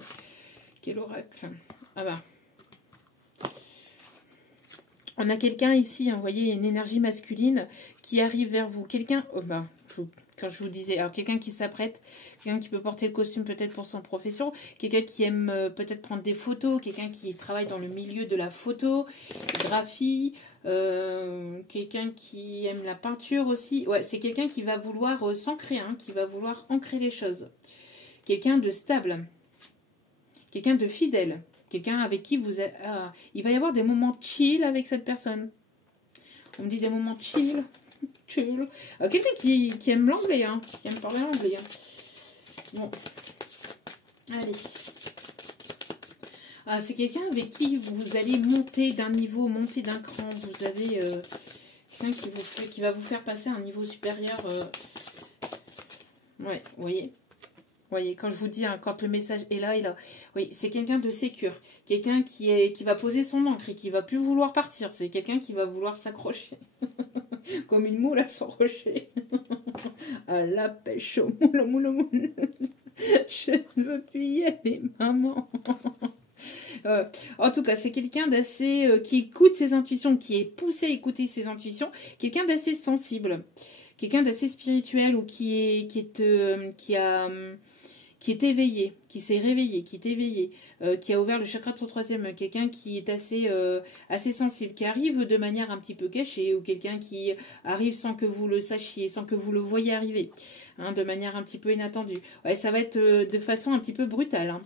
oracle. Ah bah. On a quelqu'un ici, hein, vous voyez, une énergie masculine qui arrive vers vous. Quelqu'un... Oh bah, quand je vous disais, alors quelqu'un qui s'apprête, quelqu'un qui peut porter le costume peut-être pour son profession, quelqu'un qui aime peut-être prendre des photos, quelqu'un qui travaille dans le milieu de la photographie, quelqu'un qui aime la peinture aussi. Ouais, c'est quelqu'un qui va vouloir s'ancrer, hein, qui va vouloir ancrer les choses. Quelqu'un de stable, quelqu'un de fidèle, quelqu'un avec qui il va y avoir des moments chill avec cette personne. On me dit des moments chill. Quelqu'un qui aime l'anglais, hein, qui aime parler anglais. Hein. Bon, allez. Ah, c'est quelqu'un avec qui vous allez monter d'un niveau, monter d'un cran. Vous avez quelqu'un qui va vous faire passer à un niveau supérieur. Ouais, vous voyez. Voyez, quand je vous dis, hein, quand le message est là, oui, c'est quelqu'un de sécure. Quelqu'un qui va poser son encre et qui va plus vouloir partir. C'est quelqu'un qui va vouloir s'accrocher. Comme une moule à son rocher. À la pêche au moule, au moule, au moule. Je ne veux plus y aller, maman. En tout cas, c'est quelqu'un d'assez qui écoute ses intuitions, qui est poussé à écouter ses intuitions, quelqu'un d'assez sensible, quelqu'un d'assez spirituel ou qui est éveillé, qui s'est réveillé, qui est éveillé, qui a ouvert le chakra de son troisième, quelqu'un qui est assez sensible, qui arrive de manière un petit peu cachée, ou quelqu'un qui arrive sans que vous le sachiez, sans que vous le voyez arriver, hein, de manière un petit peu inattendue. Ouais, ça va être de façon un petit peu brutale, hein.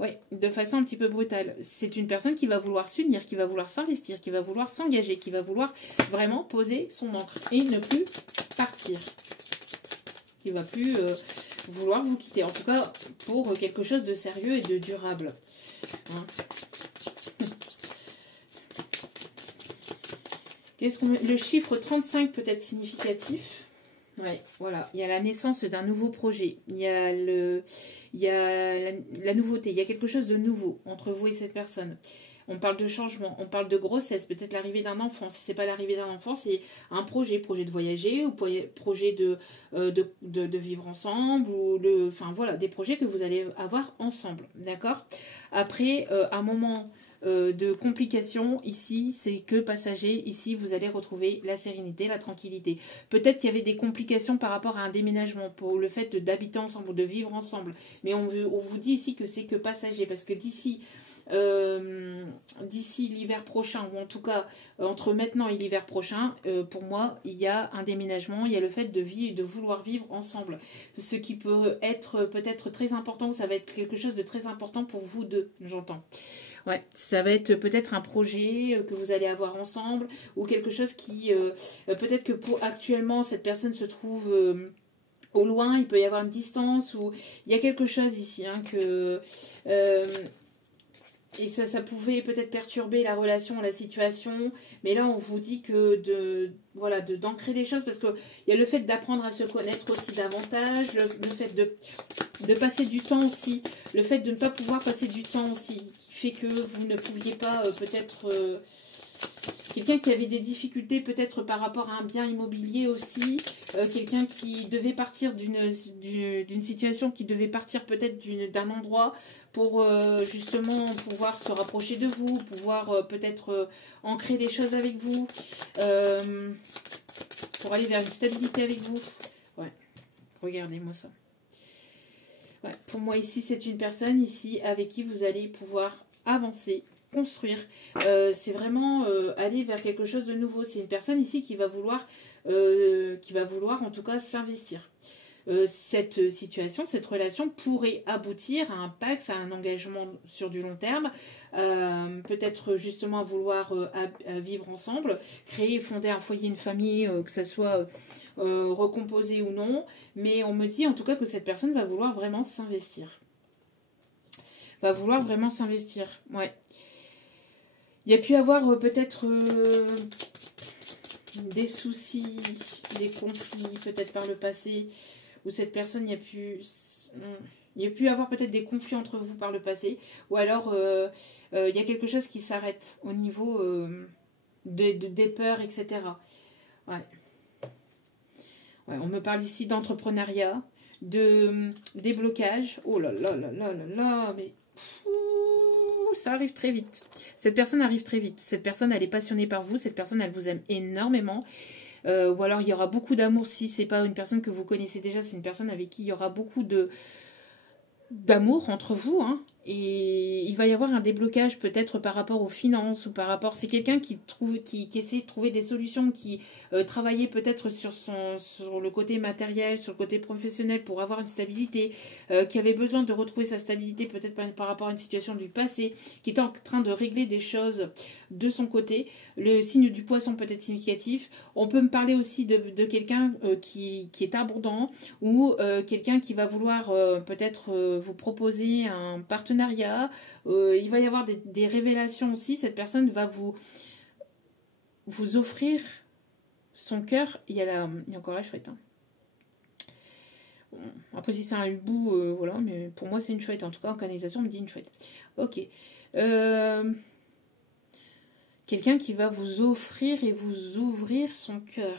Oui, de façon un petit peu brutale. C'est une personne qui va vouloir s'unir, qui va vouloir s'investir, qui va vouloir s'engager, qui va vouloir vraiment poser son encre et ne plus partir. Qui va plus vouloir vous quitter. En tout cas, pour quelque chose de sérieux et de durable. Hein. Le chiffre 35 peut être significatif. Ouais, voilà. Il y a la naissance d'un nouveau projet. Il y a la nouveauté. Il y a quelque chose de nouveau entre vous et cette personne. On parle de changement, on parle de grossesse, peut-être l'arrivée d'un enfant. Si ce n'est pas l'arrivée d'un enfant, c'est un projet de voyager ou projet de vivre ensemble. Enfin voilà, des projets que vous allez avoir ensemble. D'accord ? Après, un moment de complications ici, c'est que passager. Ici, vous allez retrouver la sérénité, la tranquillité. Peut-être qu'il y avait des complications par rapport à un déménagement, pour le fait d'habiter ensemble ou de vivre ensemble. Mais on vous dit ici que c'est que passager, parce que d'ici l'hiver prochain, ou en tout cas entre maintenant et l'hiver prochain, pour moi, il y a un déménagement, il y a le fait de vouloir vivre ensemble. Ce qui peut être peut-être très important, ça va être quelque chose de très important pour vous deux, j'entends. Ouais, ça va être peut-être un projet que vous allez avoir ensemble, ou quelque chose qui, peut-être que pour actuellement, cette personne se trouve au loin, il peut y avoir une distance, ou il y a quelque chose ici, hein, que... et ça pouvait peut-être perturber la relation, la situation, mais là on vous dit que d'ancrer les choses, parce qu'il y a le fait d'apprendre à se connaître aussi davantage, le fait de passer du temps aussi, le fait de ne pas pouvoir passer du temps aussi, qui fait que vous ne pouviez pas peut-être... quelqu'un qui avait des difficultés peut-être par rapport à un bien immobilier aussi, quelqu'un qui devait partir d'une situation, qui devait partir peut-être d'un endroit pour justement pouvoir se rapprocher de vous, pouvoir peut-être ancrer des choses avec vous, pour aller vers une stabilité avec vous. Ouais, regardez-moi ça. Ouais, pour moi ici, c'est une personne ici avec qui vous allez pouvoir avancer, construire. C'est vraiment aller vers quelque chose de nouveau. C'est une personne ici qui va vouloir en tout cas s'investir. Cette situation, cette relation pourrait aboutir à un pacte, à un engagement sur du long terme, peut-être justement à vouloir à vivre ensemble, créer, fonder un foyer, une famille, que ça soit recomposé ou non, mais on me dit en tout cas que cette personne va vouloir vraiment s'investir. Va vouloir vraiment s'investir, ouais. Il y a pu avoir peut-être des soucis, des conflits, peut-être par le passé, où cette personne, il y a pu avoir peut-être des conflits entre vous par le passé, ou alors il y a quelque chose qui s'arrête au niveau des peurs, etc. Ouais. Ouais, on me parle ici d'entrepreneuriat, de déblocage. Oh là là là là là là, mais ça arrive très vite. Cette personne arrive très vite. Cette personne, elle est passionnée par vous. Cette personne, elle vous aime énormément. Ou alors, il y aura beaucoup d'amour. Si c'est pas une personne que vous connaissez déjà, c'est une personne avec qui il y aura beaucoup d'amour entre vous, hein. Et il va y avoir un déblocage peut-être par rapport aux finances ou par rapport... C'est quelqu'un qui essaie de trouver des solutions, qui travaillait peut-être sur le côté matériel, sur le côté professionnel pour avoir une stabilité, qui avait besoin de retrouver sa stabilité peut-être par rapport à une situation du passé, qui est en train de régler des choses de son côté. Le signe du poisson peut être significatif. On peut me parler aussi de quelqu'un qui est abondant, ou quelqu'un qui va vouloir peut-être vous proposer un partenariat. Il va y avoir des révélations aussi. Cette personne va vous offrir son cœur. Il y a encore la chouette. Hein. Bon, après, si c'est un hibou, voilà, mais pour moi, c'est une chouette. En tout cas, en canalisation, on me dit une chouette. Ok. Quelqu'un qui va vous offrir et vous ouvrir son cœur.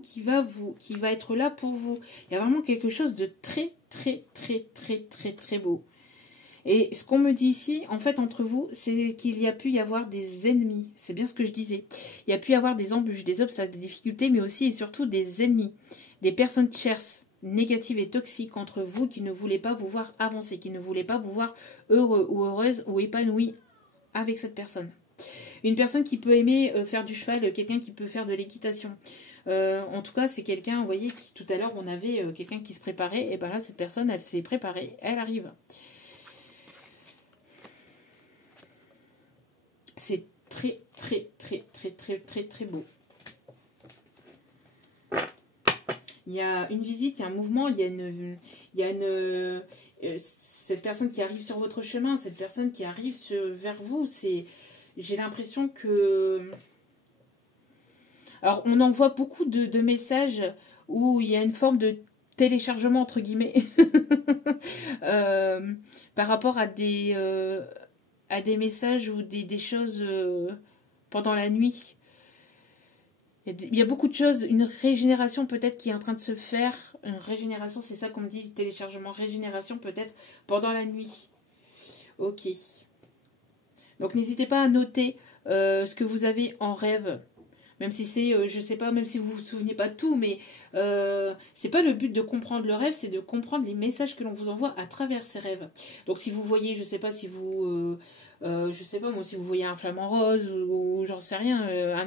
qui va être là pour vous. Il y a vraiment quelque chose de très, très, très, très, très, très beau. Et ce qu'on me dit ici, en fait, entre vous, c'est qu'il y a pu y avoir des ennemis. C'est bien ce que je disais. Il y a pu y avoir des embûches, des obstacles, des difficultés, mais aussi et surtout des ennemis. Des personnes chères, négatives et toxiques entre vous qui ne voulaient pas vous voir avancer, qui ne voulaient pas vous voir heureux ou heureuse ou épanoui avec cette personne. Une personne qui peut aimer faire du cheval, quelqu'un qui peut faire de l'équitation. En tout cas, c'est quelqu'un, vous voyez, qui tout à l'heure, on avait quelqu'un qui se préparait, et bien là, cette personne, elle s'est préparée, elle arrive. C'est très, très, très, très, très, très, très beau. Il y a une visite, il y a un mouvement, il y a cette personne qui arrive sur votre chemin, cette personne qui arrive vers vous, j'ai l'impression que... Alors, on envoie beaucoup de messages où il y a une forme de téléchargement, entre guillemets, par rapport à des messages ou des choses pendant la nuit. Il y a beaucoup de choses, une régénération peut-être qui est en train de se faire. Une régénération, c'est ça qu'on me dit, téléchargement, régénération peut-être pendant la nuit. Ok. Donc n'hésitez pas à noter ce que vous avez en rêve. Même si c'est, je sais pas, même si vous vous souvenez pas de tout, mais c'est pas le but de comprendre le rêve, c'est de comprendre les messages que l'on vous envoie à travers ces rêves. Donc si vous voyez, je sais pas si vous, je sais pas moi, si vous voyez un flamant rose ou j'en sais rien,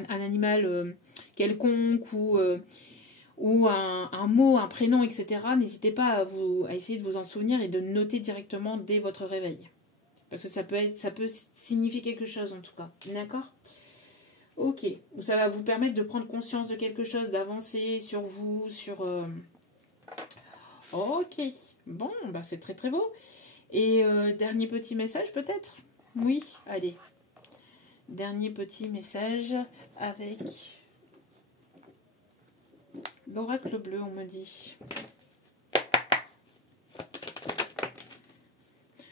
un animal quelconque ou un mot, un prénom, etc. N'hésitez pas à essayer de vous en souvenir et de noter directement dès votre réveil. Parce que ça peut signifier quelque chose en tout cas. D'accord ? Ok. Ça va vous permettre de prendre conscience de quelque chose, d'avancer sur vous, sur... Ok. Bon, bah c'est très très beau. Et dernier petit message peut-être ? Oui, allez. Dernier petit message avec l'oracle bleu, on me dit.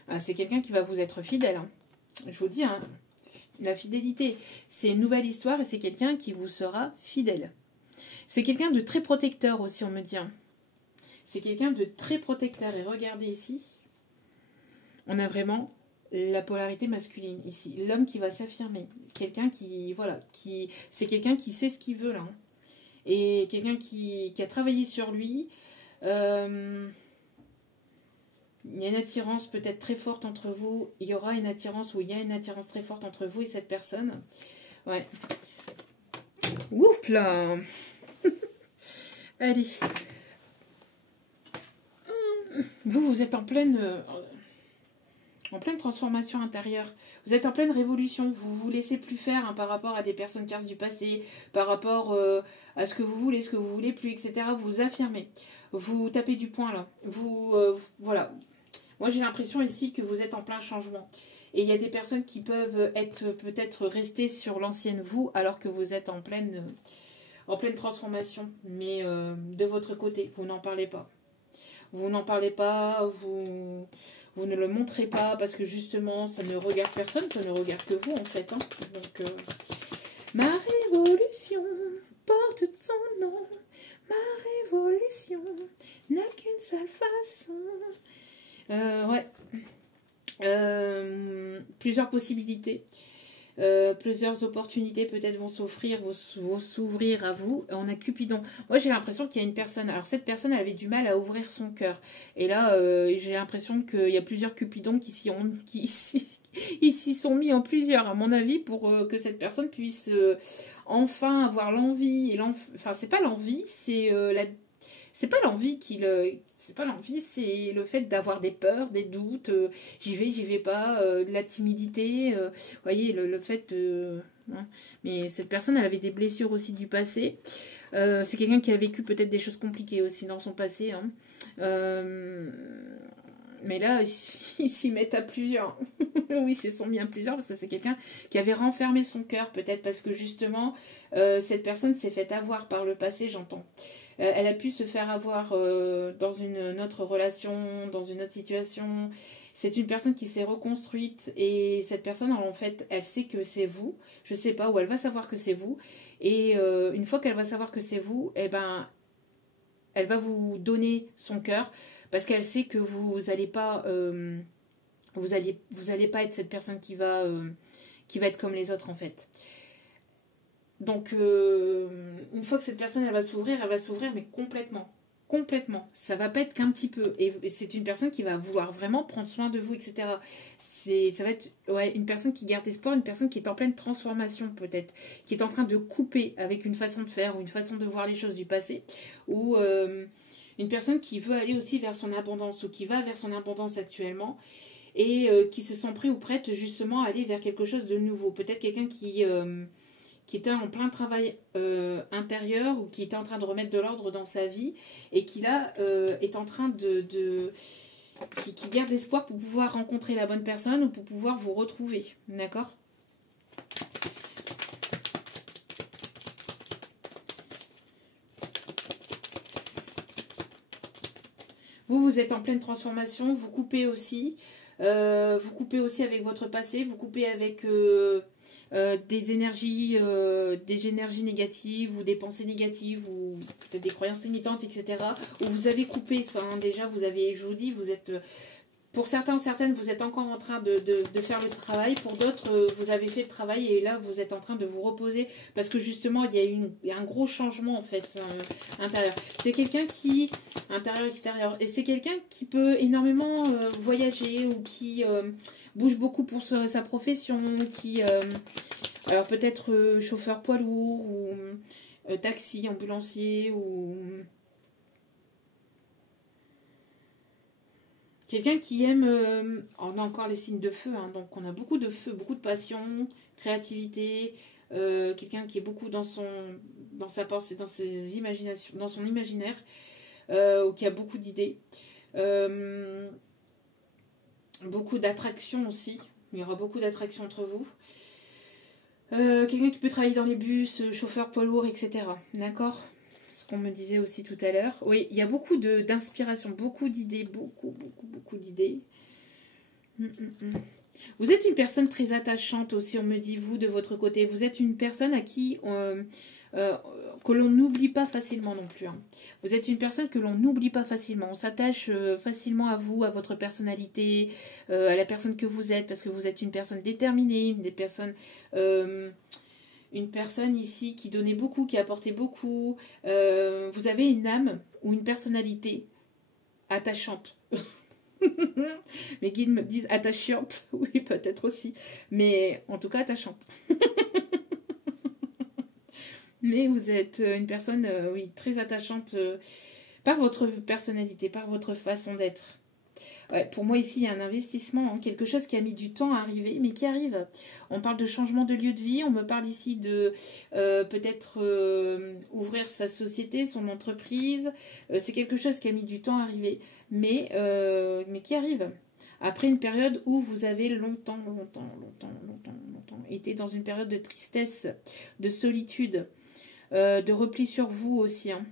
Ah, c'est quelqu'un qui va vous être fidèle. Hein. Je vous dis, hein, la fidélité, c'est une nouvelle histoire et c'est quelqu'un qui vous sera fidèle. C'est quelqu'un de très protecteur aussi, on me dit. Hein. C'est quelqu'un de très protecteur. Et regardez ici, on a vraiment la polarité masculine ici. L'homme qui va s'affirmer. Quelqu'un qui, voilà, c'est quelqu'un qui sait ce qu'il veut là. Hein. Et quelqu'un qui a travaillé sur lui. Il y a une attirance peut-être très forte entre vous. Il y aura une attirance ou il y a une attirance très forte entre vous et cette personne. Ouais. Oups là. Allez. Vous êtes en pleine transformation intérieure. Vous êtes en pleine révolution. Vous vous laissez plus faire hein, par rapport à des personnes cartes du passé, par rapport à ce que vous voulez plus, etc. Vous vous affirmez. Vous tapez du poing là. Voilà. Moi, j'ai l'impression ici que vous êtes en plein changement. Et il y a des personnes qui peuvent être peut-être restées sur l'ancienne vous, alors que vous êtes en pleine transformation. Mais de votre côté, vous n'en parlez pas. Vous n'en parlez pas, vous ne le montrez pas, parce que justement, ça ne regarde personne, ça ne regarde que vous, en fait. Hein. Donc, ma révolution porte ton nom. Ma révolution n'a qu'une seule façon. Ouais. Plusieurs possibilités. Plusieurs opportunités peut-être vont s'ouvrir à vous. On a Cupidon. Moi j'ai l'impression qu'il y a une personne. Alors cette personne elle avait du mal à ouvrir son cœur. Et là j'ai l'impression qu'il y a plusieurs Cupidons qui s'y sont mis en plusieurs à mon avis pour que cette personne puisse enfin avoir l'envie. Enfin c'est pas l'envie, c'est pas l'envie c'est pas l'envie, c'est le fait d'avoir des peurs, des doutes, j'y vais pas, de la timidité, vous voyez, le fait hein. Mais cette personne, elle avait des blessures aussi du passé. C'est quelqu'un qui a vécu peut-être des choses compliquées aussi dans son passé. Hein. Mais là, ils s'y mettent à plusieurs. Oui, ils se sont mis à plusieurs parce que c'est quelqu'un qui avait renfermé son cœur, peut-être parce que justement, cette personne s'est faite avoir par le passé, j'entends. Elle a pu se faire avoir dans une autre relation, dans une autre situation. C'est une personne qui s'est reconstruite et cette personne, en fait, elle sait que c'est vous. Je sais pas, ou elle va savoir que c'est vous. Et une fois qu'elle va savoir que c'est vous, eh ben, elle va vous donner son cœur parce qu'elle sait que vous allez pas, vous allez pas être cette personne qui va être comme les autres en fait. Donc, une fois que cette personne elle va s'ouvrir, mais complètement. Complètement. Ça va pas être qu'un petit peu. Et c'est une personne qui va vouloir vraiment prendre soin de vous, etc. Ça va être une personne qui garde espoir, une personne qui est en pleine transformation, peut-être, qui est en train de couper avec une façon de faire ou une façon de voir les choses du passé, ou une personne qui veut aller aussi vers son abondance ou qui va vers son abondance actuellement et qui se sent prêt ou prête justement à aller vers quelque chose de nouveau. Peut-être quelqu'un qui était en plein travail intérieur ou qui était en train de remettre de l'ordre dans sa vie et qui là est en train qui garde espoir pour pouvoir rencontrer la bonne personne ou pour pouvoir vous retrouver. D'accord ? Vous êtes en pleine transformation, vous coupez aussi. Vous coupez aussi avec votre passé, vous coupez avec des énergies négatives ou des pensées négatives ou peut-être des croyances limitantes, etc. Où vous avez coupé ça, hein, déjà, je vous dis, vous êtes, pour certains ou certaines, vous êtes encore en train de faire le travail, pour d'autres, vous avez fait le travail et là, vous êtes en train de vous reposer parce que justement, il y a un gros changement en fait intérieur. C'est quelqu'un qui, intérieur, extérieur, et c'est quelqu'un qui peut énormément voyager ou qui bouge beaucoup pour sa profession, qui, alors peut-être chauffeur poids lourd ou taxi, ambulancier ou... Quelqu'un qui aime, on a encore les signes de feu, hein, donc on a beaucoup de feu, beaucoup de passion, créativité, quelqu'un qui est beaucoup dans sa pensée, dans ses imaginations, dans son imaginaire, ou qui a beaucoup d'idées, beaucoup d'attractions aussi. Il y aura beaucoup d'attractions entre vous. Quelqu'un qui peut travailler dans les bus, chauffeur poids lourd, etc. D'accord ? Ce qu'on me disait aussi tout à l'heure. Oui, il y a beaucoup d'inspiration, beaucoup d'idées, beaucoup d'idées. Vous êtes une personne très attachante aussi, on me dit, vous, de votre côté. Vous êtes une personne à qui que l'on n'oublie pas facilement non plus. Hein. Vous êtes une personne que l'on n'oublie pas facilement. On s'attache facilement à vous, à votre personnalité, à la personne que vous êtes, parce que vous êtes une personne déterminée, une personne ici qui donnait beaucoup, qui apportait beaucoup. Vous avez une âme ou une personnalité attachante. Mes guides me disent attachante. Oui, peut-être aussi. Mais en tout cas, attachante. Mais vous êtes une personne, oui, très attachante par votre personnalité, par votre façon d'être. Ouais, pour moi, ici, il y a un investissement, hein, quelque chose qui a mis du temps à arriver, mais qui arrive. On parle de changement de lieu de vie, on me parle ici de peut-être ouvrir sa société, son entreprise. C'est quelque chose qui a mis du temps à arriver, mais qui arrive. Après une période où vous avez longtemps été dans une période de tristesse, de solitude, de repli sur vous aussi, hein.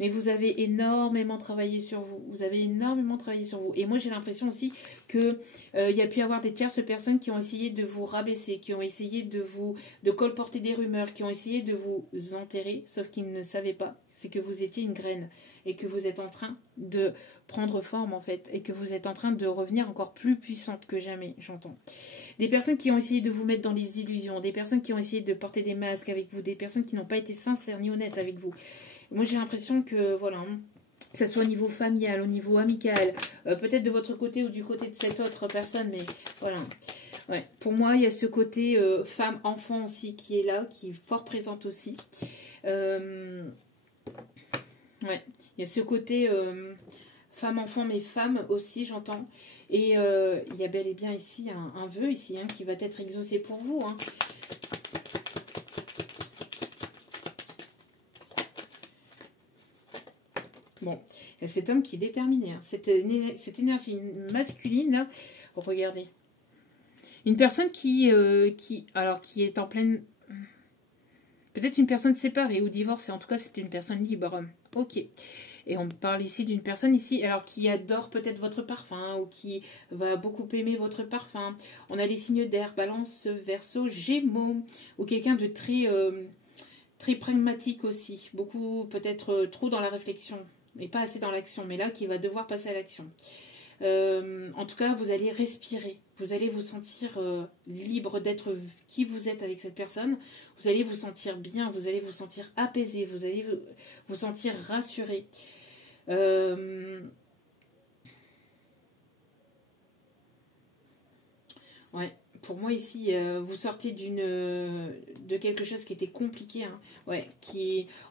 Mais vous avez énormément travaillé sur vous. Vous avez énormément travaillé sur vous. Et moi, j'ai l'impression aussi que y a pu y avoir des tierces personnes qui ont essayé de vous rabaisser, qui ont essayé de colporter des rumeurs, qui ont essayé de vous enterrer, sauf qu'ils ne savaient pas. C'est que vous étiez une graine et que vous êtes en train de prendre forme, en fait, et que vous êtes en train de revenir encore plus puissante que jamais, j'entends. Des personnes qui ont essayé de vous mettre dans les illusions, des personnes qui ont essayé de porter des masques avec vous, des personnes qui n'ont pas été sincères ni honnêtes avec vous. Moi, j'ai l'impression que, voilà, que ce soit au niveau familial, au niveau amical, peut-être de votre côté ou du côté de cette autre personne, mais voilà. Ouais. Pour moi, il y a ce côté femme-enfant aussi qui est là, qui est fort présente aussi. Ouais. Il y a ce côté femme-enfant, mais femme aussi, j'entends. Et il y a bel et bien ici un vœu ici, hein, qui va être exaucé pour vous, hein. Bon, il y a cet homme qui est déterminé. Hein. Cette énergie masculine, là, regardez. Une personne qui est en pleine... Peut-être une personne séparée ou divorcée. En tout cas, c'était une personne libre. Ok. Et on parle ici d'une personne ici, alors qui adore peut-être votre parfum ou qui va beaucoup aimer votre parfum. On a les signes d'air, Balance, Verseau, Gémeaux, ou quelqu'un de très pragmatique aussi. Beaucoup peut-être trop dans la réflexion et pas assez dans l'action, mais là qui va devoir passer à l'action. En tout cas, vous allez respirer. Vous allez vous sentir libre d'être qui vous êtes avec cette personne. Vous allez vous sentir bien, vous allez vous sentir apaisé, vous allez vous sentir rassuré. Ouais, pour moi ici, vous sortez de quelque chose qui était compliqué. Hein. Ouais,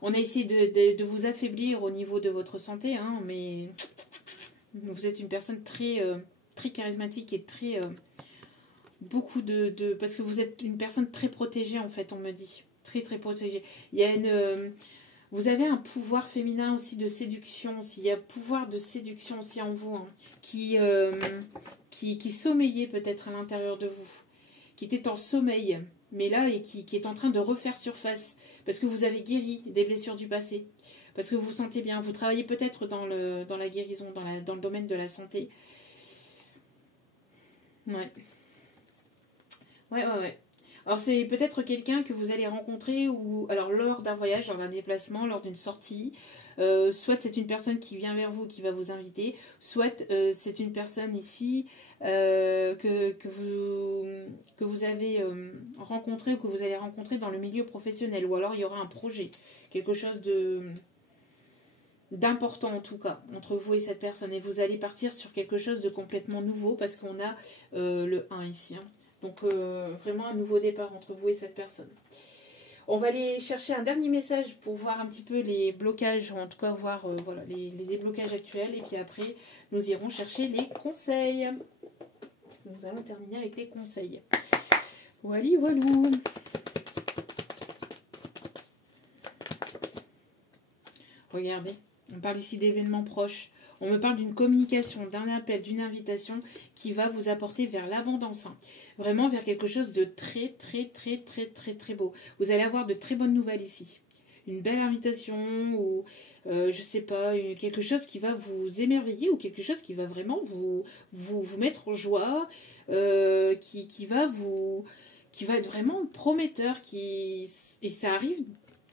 on a essayé de vous affaiblir au niveau de votre santé, hein, mais vous êtes une personne très charismatique et très beaucoup parce que vous êtes une personne très protégée en fait, on me dit. Très protégée. Il y a vous avez un pouvoir féminin aussi de séduction aussi. Il y a un pouvoir de séduction aussi en vous, hein, qui sommeillait peut-être à l'intérieur de vous, qui était en sommeil, mais là, et qui est en train de refaire surface, parce que vous avez guéri des blessures du passé, parce que vous vous sentez bien. Vous travaillez peut-être dans la guérison, dans le domaine de la santé. Ouais. Ouais. Alors c'est peut-être quelqu'un que vous allez rencontrer ou alors lors d'un voyage, lors d'un déplacement, lors d'une sortie. Soit c'est une personne qui vient vers vous, qui va vous inviter, soit c'est une personne ici que vous avez rencontré ou que vous allez rencontrer dans le milieu professionnel. Ou alors il y aura un projet, quelque chose d'important en tout cas entre vous et cette personne. Et vous allez partir sur quelque chose de complètement nouveau parce qu'on a le 1 ici. Hein. Donc vraiment un nouveau départ entre vous et cette personne. On va aller chercher un dernier message pour voir un petit peu les blocages, ou en tout cas voir voilà, les déblocages actuels. Et puis après, nous irons chercher les conseils. Nous allons terminer avec les conseils. Wally walou. Regardez, on parle ici d'événements proches. On me parle d'une communication, d'un appel, d'une invitation qui va vous apporter vers l'abondance. Hein. Vraiment vers quelque chose de très beau. Vous allez avoir de très bonnes nouvelles ici. Une belle invitation ou, je sais pas, quelque chose qui va vous émerveiller ou quelque chose qui va vraiment vous mettre en joie, qui va être vraiment prometteur. Et ça arrive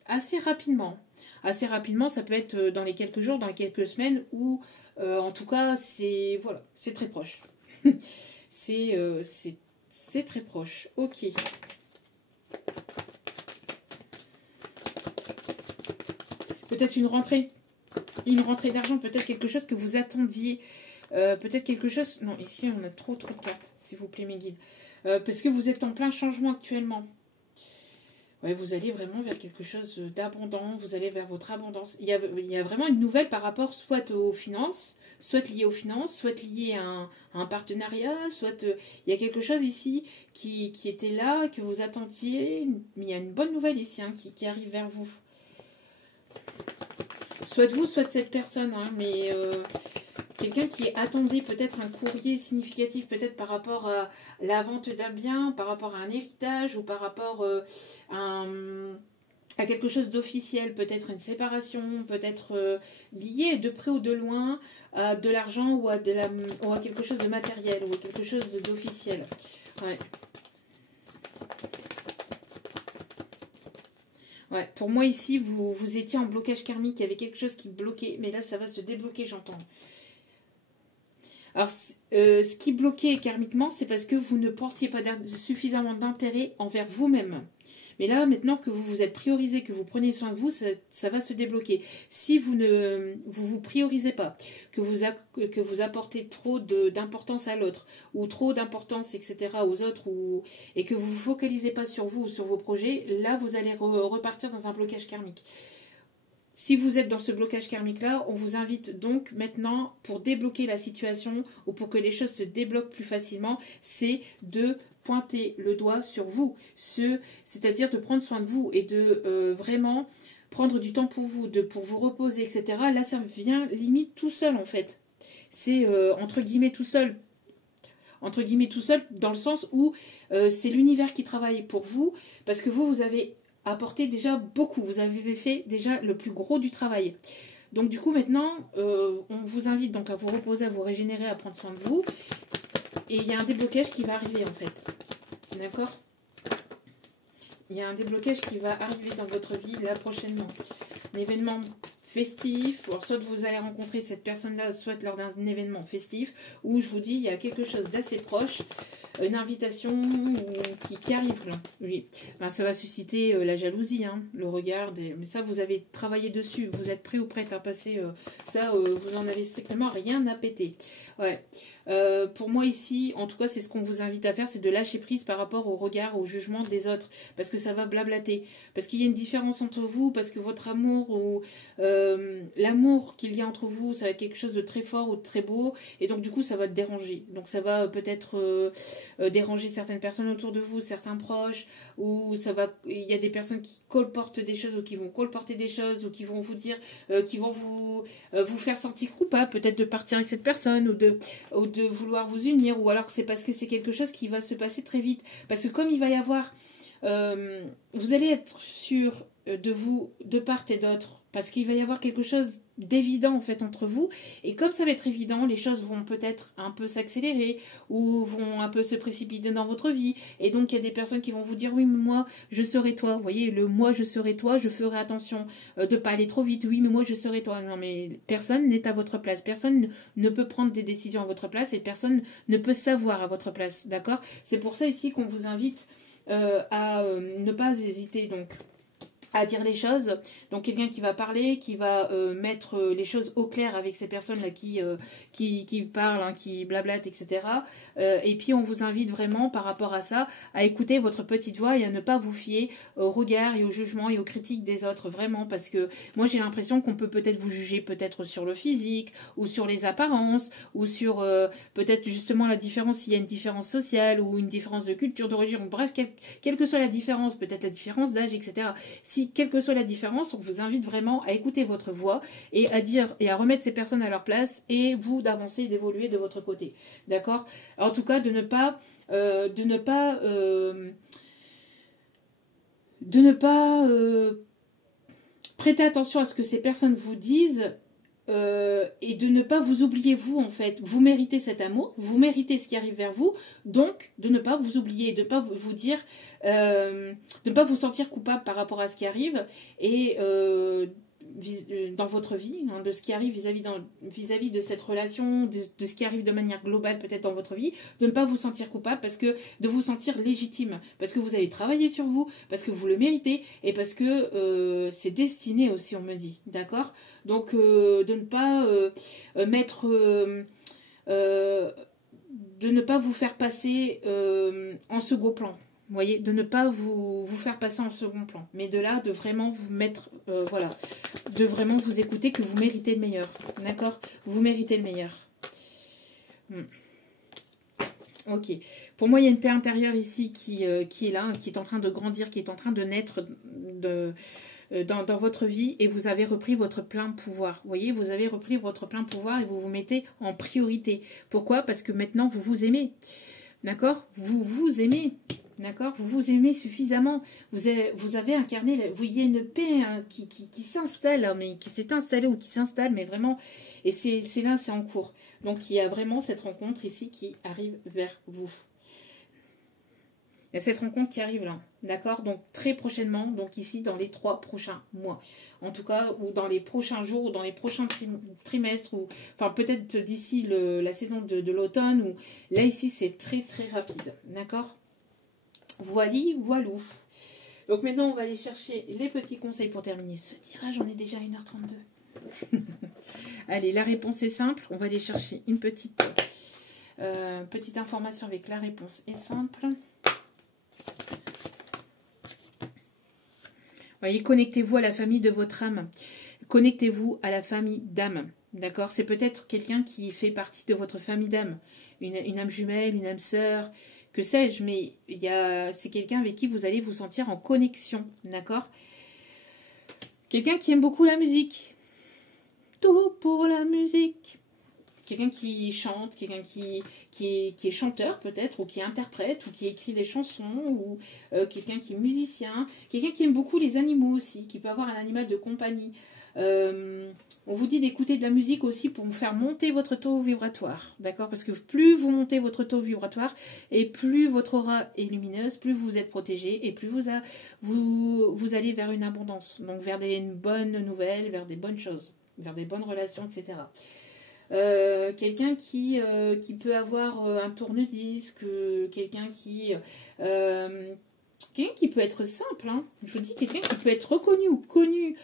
assez rapidement. Assez rapidement, ça peut être dans les quelques jours, dans les quelques semaines, ou en tout cas, c'est très proche. c'est très proche. Ok. Peut-être une rentrée d'argent, peut-être quelque chose que vous attendiez, peut-être quelque chose... Non, ici, on a trop de cartes, s'il vous plaît, mes guides. Parce que vous êtes en plein changement actuellement. Ouais, vous allez vraiment vers quelque chose d'abondant, vous allez vers votre abondance. Il y a vraiment une nouvelle par rapport soit aux finances, soit liée aux finances, soit liée à un partenariat, soit il y a quelque chose ici qui était là, que vous attendiez, mais il y a une bonne nouvelle ici hein, qui arrive vers vous. Soit vous, soit cette personne, hein, mais quelqu'un qui attendait peut-être un courrier significatif, peut-être par rapport à la vente d'un bien, par rapport à un héritage ou par rapport à quelque chose d'officiel, peut-être une séparation, peut-être lié de près ou de loin à de l'argent ou à quelque chose de matériel ou à quelque chose d'officiel. Ouais. Ouais, pour moi ici, vous étiez en blocage karmique, il y avait quelque chose qui bloquait, mais là ça va se débloquer, j'entends. Alors, ce qui bloquait karmiquement, c'est parce que vous ne portiez pas suffisamment d'intérêt envers vous-même. Mais là, maintenant que vous vous êtes priorisé, que vous prenez soin de vous, ça va se débloquer. Si vous ne vous priorisez pas, que vous apportez trop d'importance à l'autre, ou trop d'importance, etc., aux autres, et que vous ne vous focalisez pas sur vous ou sur vos projets, là, vous allez repartir dans un blocage karmique. Si vous êtes dans ce blocage karmique-là, on vous invite donc maintenant, pour débloquer la situation ou pour que les choses se débloquent plus facilement, c'est de pointer le doigt sur vous. C'est-à-dire de prendre soin de vous et de vraiment prendre du temps pour vous, pour vous reposer, etc. Là, ça vient limite tout seul en fait. C'est entre guillemets tout seul. Entre guillemets tout seul dans le sens où c'est l'univers qui travaille pour vous parce que vous avez apporté déjà beaucoup. Vous avez fait déjà le plus gros du travail. Donc du coup maintenant, on vous invite donc à vous reposer, à vous régénérer, à prendre soin de vous. Et il y a un déblocage qui va arriver en fait. D'accord? Il y a un déblocage qui va arriver dans votre vie là prochainement. Un événement festif, alors soit vous allez rencontrer cette personne-là, soit lors d'un événement festif, où je vous dis, il y a quelque chose d'assez proche, une invitation qui arrive là. Oui. Ben, ça va susciter la jalousie, hein, le regard, mais ça vous avez travaillé dessus, vous êtes prêt ou prête à passer ça, vous n'en avez strictement rien à péter. Ouais. Pour moi ici, en tout cas, c'est ce qu'on vous invite à faire, c'est de lâcher prise par rapport au regard, au jugement des autres, parce que ça va blablater, parce qu'il y a une différence entre vous, parce que votre amour ou l'amour qu'il y a entre vous, ça va être quelque chose de très fort ou de très beau, et donc du coup ça va te déranger. Donc ça va peut-être déranger certaines personnes autour de vous, certains proches, ou il y a des personnes qui colportent des choses ou qui vont colporter des choses ou qui vont vous dire, qui vont vous faire sentir coupable peut-être de partir avec cette personne ou de vouloir vous unir, ou alors c'est parce que c'est quelque chose qui va se passer très vite, parce que comme il va y avoir vous allez être sûr de vous de part et d'autre, parce qu'il va y avoir quelque chose d'évident en fait entre vous, et comme ça va être évident, les choses vont peut-être un peu s'accélérer ou vont un peu se précipiter dans votre vie, et donc il y a des personnes qui vont vous dire oui mais moi je serai toi, vous voyez le moi je serai toi, je ferai attention de pas aller trop vite, oui mais moi je serai toi, non mais personne n'est à votre place, personne ne peut prendre des décisions à votre place et personne ne peut savoir à votre place, d'accord? C'est pour ça ici qu'on vous invite à ne pas hésiter donc à dire les choses. Donc quelqu'un qui va parler, qui va mettre les choses au clair avec ces personnes-là qui parlent, hein, qui blablatent, etc. Et puis on vous invite vraiment par rapport à ça à écouter votre petite voix et à ne pas vous fier au regard et au jugement et aux critiques des autres, vraiment, parce que moi j'ai l'impression qu'on peut peut-être vous juger peut-être sur le physique ou sur les apparences ou sur peut-être justement la différence, s'il y a une différence sociale ou une différence de culture, d'origine, bref, quelle que soit la différence, peut-être la différence d'âge, etc. Si quelle que soit la différence, on vous invite vraiment à écouter votre voix et à dire et à remettre ces personnes à leur place et vous d'avancer et d'évoluer de votre côté. D'accord? En tout cas, de ne pas prêter attention à ce que ces personnes vous disent. Et de ne pas vous oublier vous en fait, vous méritez cet amour, vous méritez ce qui arrive vers vous, donc de ne pas vous oublier, de ne pas vous dire, de ne pas vous sentir coupable par rapport à ce qui arrive et dans votre vie, hein, de ce qui arrive vis-à-vis de cette relation, de ce qui arrive de manière globale peut-être dans votre vie, de ne pas vous sentir coupable, parce que de vous sentir légitime, parce que vous avez travaillé sur vous, parce que vous le méritez et parce que c'est destiné aussi, on me dit, d'accord? Donc de ne pas de ne pas vous faire passer en second plan. Vous voyez, de ne pas vous faire passer en second plan, mais de là, de vraiment vous mettre, voilà, de vraiment vous écouter, que vous méritez le meilleur, d'accord? Vous méritez le meilleur. Ok. Pour moi, il y a une paix intérieure ici qui est là, qui est en train de grandir, qui est en train de naître dans votre vie, et vous avez repris votre plein pouvoir. Vous voyez, vous avez repris votre plein pouvoir et vous vous mettez en priorité. Pourquoi? Parce que maintenant, vous vous aimez. D'accord? Vous vous aimez. D'accord? Vous vous aimez suffisamment. Vous avez incarné, vous y a une paix hein, qui s'installe, hein, mais qui s'est installée ou qui s'installe, mais vraiment, et c'est là, c'est en cours. Donc il y a vraiment cette rencontre ici qui arrive vers vous. Il y a cette rencontre qui arrive là, d'accord? Donc très prochainement, donc ici dans les 3 prochains mois. En tout cas, ou dans les prochains jours, ou dans les prochains trimestres, ou enfin peut-être d'ici la saison de l'automne, ou là ici c'est très très rapide, d'accord? Voili, voilou. Donc maintenant on va aller chercher les petits conseils pour terminer ce tirage, on est déjà à 1h32. Allez, la réponse est simple, on va aller chercher une petite information avec la réponse est simple. Voyez, connectez-vous à la famille de votre âme. Connectez-vous à la famille d'âme. D'accord? C'est peut-être quelqu'un qui fait partie de votre famille d'âme. Une âme jumelle, une âme sœur, que sais-je, mais c'est quelqu'un avec qui vous allez vous sentir en connexion. D'accord? Quelqu'un qui aime beaucoup la musique. Tout pour la musique. Quelqu'un qui chante, quelqu'un qui est chanteur peut-être, ou qui interprète, ou qui écrit des chansons, ou quelqu'un qui est musicien, quelqu'un qui aime beaucoup les animaux aussi, qui peut avoir un animal de compagnie. On vous dit d'écouter de la musique aussi pour faire monter votre taux vibratoire, d'accord? Parce que plus vous montez votre taux vibratoire et plus votre aura est lumineuse, plus vous êtes protégé et plus vous allez vers une abondance, donc vers des bonnes nouvelles, vers des bonnes choses, vers des bonnes relations, etc. Quelqu'un qui peut avoir un tourne-disque, quelqu'un qui peut être simple, hein. Je vous dis quelqu'un qui peut être reconnu ou connu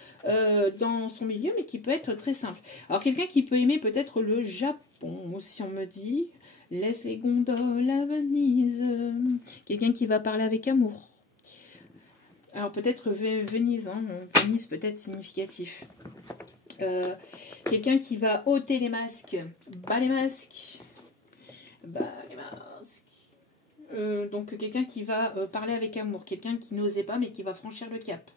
dans son milieu, mais qui peut être très simple. Alors quelqu'un qui peut aimer peut-être le Japon, si on me dit, laisse les gondoles à Venise. Quelqu'un qui va parler avec amour. Alors peut-être Venise, hein. Venise peut-être significatif. Quelqu'un qui va ôter les masques, bas les masques, bas les masques. Donc quelqu'un qui va parler avec amour, quelqu'un qui n'osait pas mais qui va franchir le cap.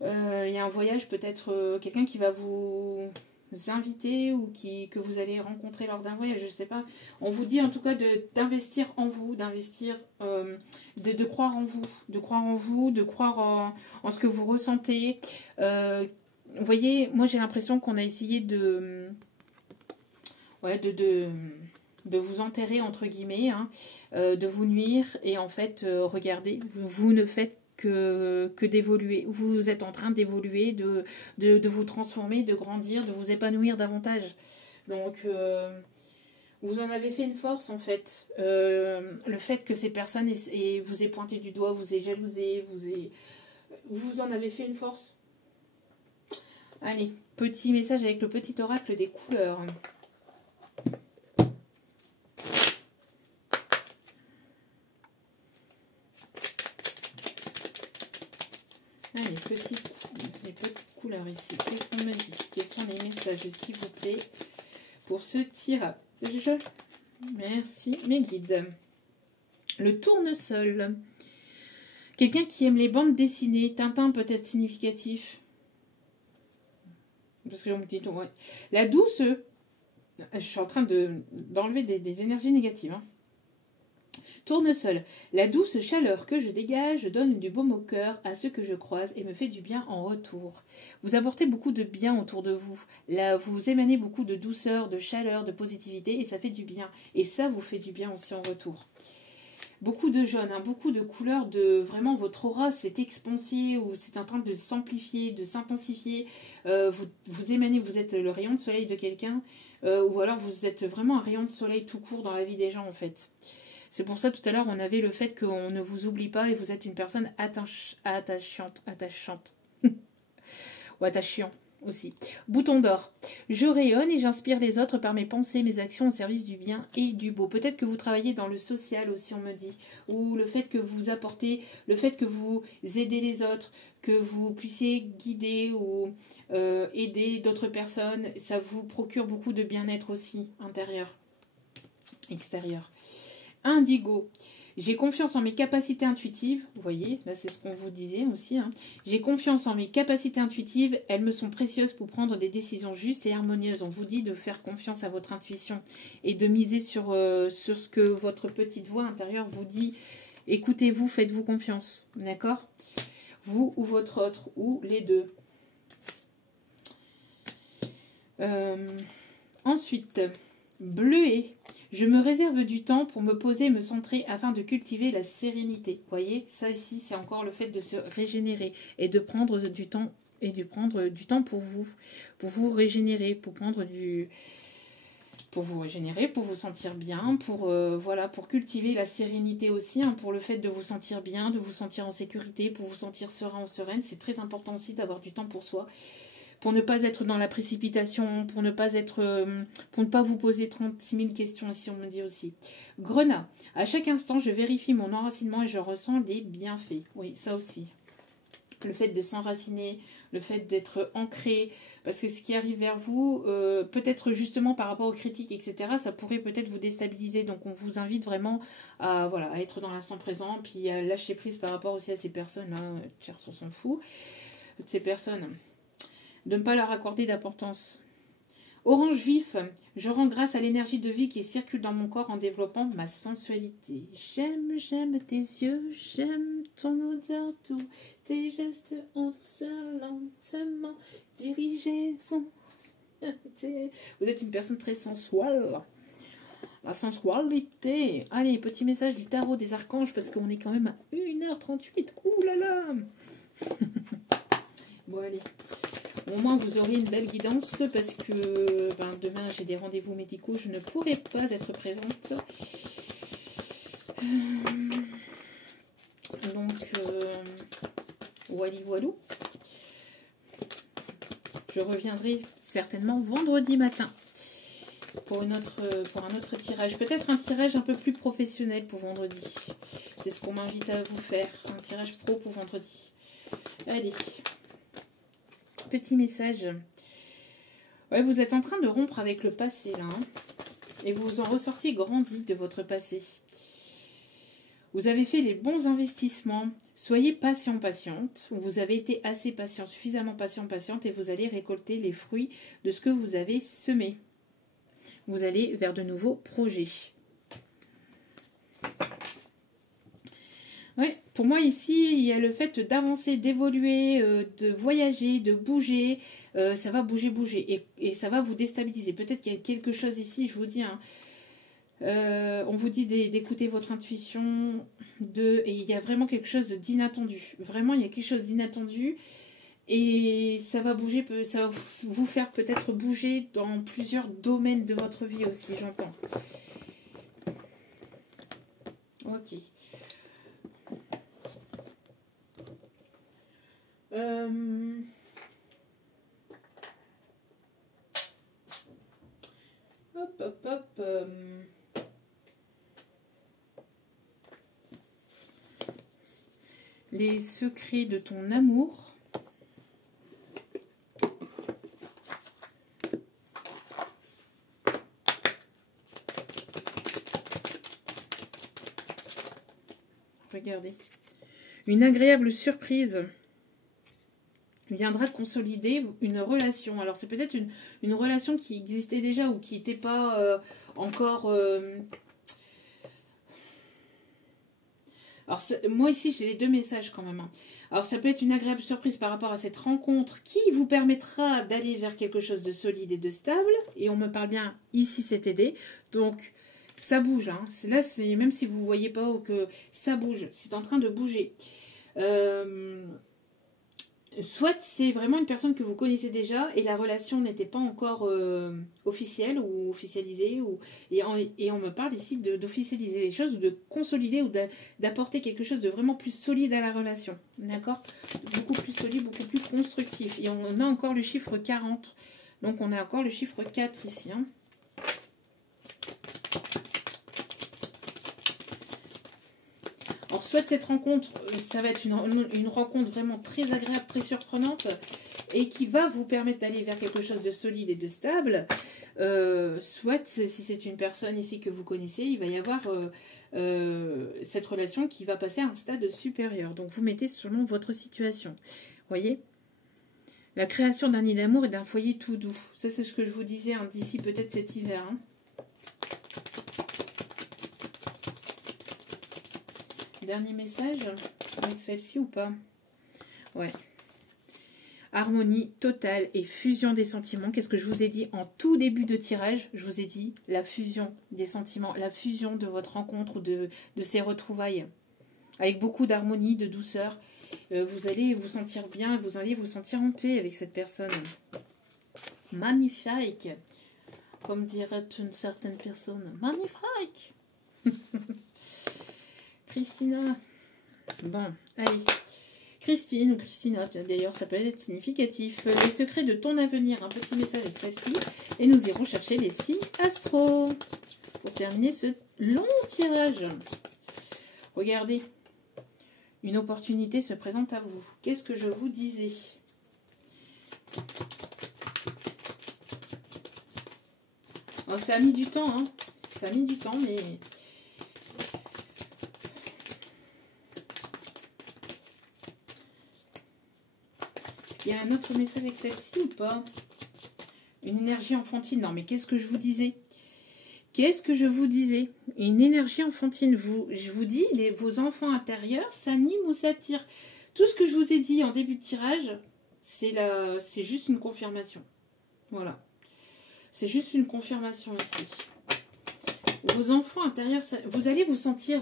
Il y a un voyage peut-être, quelqu'un qui va vous inviter ou que vous allez rencontrer lors d'un voyage, je ne sais pas. On vous dit en tout cas d'investir en vous, d'investir, de croire en vous, de croire en ce que vous ressentez. Vous voyez, moi j'ai l'impression qu'on a essayé de vous enterrer entre guillemets, hein, de vous nuire et en fait, regardez, vous ne faites que d'évoluer. Vous êtes en train d'évoluer, de vous transformer, de grandir, de vous épanouir davantage. Donc, vous en avez fait une force en fait. Le fait que ces personnes vous aient pointé du doigt, vous aient jalousé, vous en avez fait une force. Allez, petit message avec le petit oracle des couleurs. Allez, les petites couleurs ici. Qu'est-ce qu'on me dit? Quels sont les messages, s'il vous plaît, pour ce tirage? Merci, mes guides. Le tournesol. Quelqu'un qui aime les bandes dessinées. Tintin peut-être significatif. Parce que on me dit, ouais. La douce, je suis en train d'enlever des énergies négatives. Hein. Tournesol. La douce chaleur que je dégage donne du baume au cœur à ceux que je croise et me fait du bien en retour. Vous apportez beaucoup de bien autour de vous. Là, vous émanez beaucoup de douceur, de chaleur, de positivité et ça fait du bien. Et ça vous fait du bien aussi en retour. Beaucoup de jaune, hein, beaucoup de couleurs, vraiment votre aura s'est expansée ou c'est en train de s'amplifier, de s'intensifier. Vous émanez, vous êtes le rayon de soleil de quelqu'un ou alors vous êtes vraiment un rayon de soleil tout court dans la vie des gens en fait. C'est pour ça tout à l'heure on avait le fait qu'on ne vous oublie pas et vous êtes une personne attachante ou attachant aussi. Bouton d'or. Je rayonne et j'inspire les autres par mes pensées, mes actions au service du bien et du beau. Peut-être que vous travaillez dans le social aussi, on me dit. Ou le fait que vous apportez, le fait que vous aidez les autres, que vous puissiez guider ou aider d'autres personnes, ça vous procure beaucoup de bien-être aussi, intérieur, extérieur. Indigo. J'ai confiance en mes capacités intuitives. Vous voyez, là c'est ce qu'on vous disait aussi. Hein. J'ai confiance en mes capacités intuitives. Elles me sont précieuses pour prendre des décisions justes et harmonieuses. On vous dit de faire confiance à votre intuition et de miser sur ce que votre petite voix intérieure vous dit. Écoutez-vous, faites-vous confiance. D'accord? Vous ou votre autre, ou les deux. Ensuite, bleuet. Je me réserve du temps pour me poser et me centrer afin de cultiver la sérénité. Vous voyez, ça ici, c'est encore le fait de se régénérer et de prendre du temps pour vous régénérer, pour vous régénérer, pour vous sentir bien, pour cultiver la sérénité aussi, hein, pour le fait de vous sentir bien, de vous sentir en sécurité, pour vous sentir serein ou sereine. C'est très important aussi d'avoir du temps pour soi. Pour ne pas être dans la précipitation, pour ne pas vous poser 36 000 questions, ici on me dit aussi. Grenat, à chaque instant, je vérifie mon enracinement et je ressens les bienfaits. Oui, ça aussi. Le fait de s'enraciner, le fait d'être ancré, parce que ce qui arrive vers vous, peut-être justement par rapport aux critiques, etc., ça pourrait peut-être vous déstabiliser. Donc on vous invite vraiment à être dans l'instant présent, puis à lâcher prise par rapport aussi à ces personnes, Chers on s'en fout, ces personnes. De ne pas leur accorder d'importance. Orange vif, je rends grâce à l'énergie de vie qui circule dans mon corps en développant ma sensualité. J'aime tes yeux, j'aime ton odeur, tous tes gestes en douceur, lentement, diriger son... Vous êtes une personne très sensuelle. La sensualité. Allez, petit message du tarot des archanges, parce qu'on est quand même à 1h38. Ouh là là. Bon, allez. Au moins, vous aurez une belle guidance, parce que demain, j'ai des rendez-vous médicaux. Je ne pourrai pas être présente. Donc, voilou. Je reviendrai certainement vendredi matin pour un autre tirage. Peut-être un tirage un peu plus professionnel pour vendredi. C'est ce qu'on m'invite à vous faire. Un tirage pro pour vendredi. Allez. Petit message. Ouais, vous êtes en train de rompre avec le passé là. Hein, et vous en ressortiez grandi de votre passé. Vous avez fait les bons investissements. Soyez patient, patiente. Vous avez été assez patient, suffisamment patient, patiente, et vous allez récolter les fruits de ce que vous avez semé. Vous allez vers de nouveaux projets. Ouais, pour moi ici, il y a le fait d'avancer, d'évoluer, de voyager, de bouger. Ça va bouger. Et ça va vous déstabiliser. Peut-être qu'il y a quelque chose ici, je vous dis, hein, on vous dit d'écouter votre intuition, et il y a vraiment quelque chose d'inattendu. Vraiment, il y a quelque chose d'inattendu. Et ça va bouger, ça va vous faire peut-être bouger dans plusieurs domaines de votre vie aussi, j'entends. Ok. Hop. Les secrets de ton amour. Regardez. Une agréable surprise viendra consolider une relation. Alors, c'est peut-être une relation qui existait déjà ou qui n'était pas encore... Alors, moi, ici, j'ai les deux messages quand même. Hein. Alors, ça peut être une agréable surprise par rapport à cette rencontre qui vous permettra d'aller vers quelque chose de solide et de stable. Et on me parle bien, ici, c'est aidé. Donc, ça bouge. Hein. Là, même si vous ne voyez pas que ça bouge, c'est en train de bouger. Soit c'est vraiment une personne que vous connaissez déjà et la relation n'était pas encore officielle ou officialisée. Et on me parle ici d'officialiser les choses, de consolider ou d'apporter quelque chose de vraiment plus solide à la relation. D'accord? Beaucoup plus solide, beaucoup plus constructif. Et on a encore le chiffre 40. Donc on a encore le chiffre 4 ici. Hein. Alors, soit cette rencontre, ça va être une rencontre vraiment très agréable, très surprenante, et qui va vous permettre d'aller vers quelque chose de solide et de stable. Soit, si c'est une personne ici que vous connaissez, il va y avoir cette relation qui va passer à un stade supérieur. Donc, vous mettez selon votre situation. Voyez ? La création d'un nid d'amour et d'un foyer tout doux. Ça, c'est ce que je vous disais hein, d'ici peut-être cet hiver. Hein. Dernier message avec celle-ci ou pas? Ouais. Harmonie totale et fusion des sentiments. Qu'est-ce que je vous ai dit en tout début de tirage? Je vous ai dit la fusion des sentiments, la fusion de votre rencontre ou de ces retrouvailles. Avec beaucoup d'harmonie, de douceur. Vous allez vous sentir bien, vous allez vous sentir en paix avec cette personne. Magnifique. Comme dirait une certaine personne. Magnifique. Christina. Bon, allez. Christine ou Christina, d'ailleurs, ça peut être significatif. Les secrets de ton avenir, un petit message avec celle-ci. Et nous irons chercher les 6 astros. Pour terminer ce long tirage. Regardez. Une opportunité se présente à vous. Qu'est-ce que je vous disais? Oh, ça a mis du temps, hein. Ça a mis du temps, mais... Il y a un autre message avec celle-ci ou pas? Une énergie enfantine. Non, mais qu'est-ce que je vous disais? Qu'est-ce que je vous disais? Une énergie enfantine. Je vous dis, vos enfants intérieurs s'animent ou s'attirent. Tout ce que je vous ai dit en début de tirage, c'est juste une confirmation. Voilà. C'est juste une confirmation ici. Vos enfants intérieurs, vous allez vous sentir,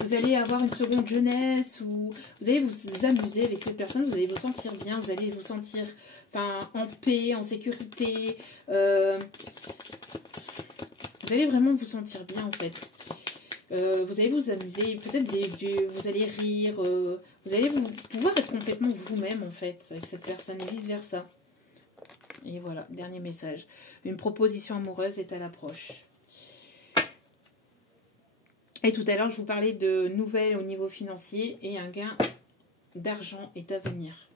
vous allez avoir une seconde jeunesse, ou vous allez vous amuser avec cette personne, vous allez vous sentir bien, vous allez vous sentir en paix, en sécurité. Vous allez vraiment vous sentir bien en fait. Vous allez vous amuser, peut-être vous allez rire, vous allez pouvoir être complètement vous-même en fait avec cette personne et vice versa. Et voilà, dernier message. Une proposition amoureuse est à l'approche. Et tout à l'heure, je vous parlais de nouvelles au niveau financier et un gain d'argent est à venir.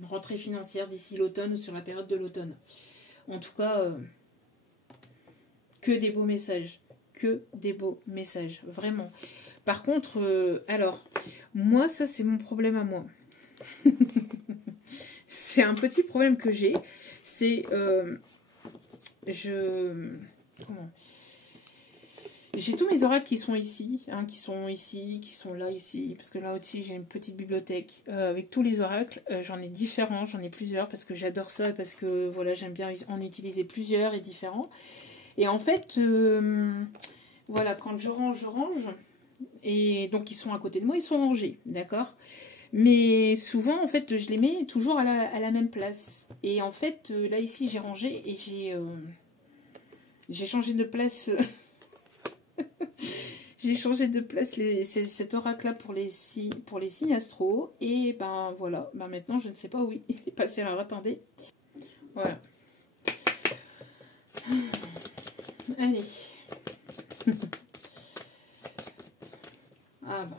Une rentrée financière d'ici l'automne ou sur la période de l'automne. En tout cas, que des beaux messages. Que des beaux messages, vraiment. Par contre, alors, moi, ça c'est mon problème à moi. C'est un petit problème que j'ai. C'est, j'ai tous mes oracles qui sont ici, qui sont ici, qui sont là, ici. Parce que là aussi, j'ai une petite bibliothèque avec tous les oracles. J'en ai différents, j'en ai plusieurs parce que j'adore ça, parce que voilà, j'aime bien en utiliser plusieurs et différents. Et en fait, voilà, quand je range. Et donc, ils sont à côté de moi, ils sont rangés, d'accord ? Mais souvent, en fait, je les mets toujours à la même place. Et en fait, là, ici, j'ai rangé et j'ai changé de place. J'ai changé de place cet oracle-là pour les signes astro. Et ben voilà, ben maintenant, je ne sais pas où il est passé. Alors, attendez. Voilà. Allez. Ah bah.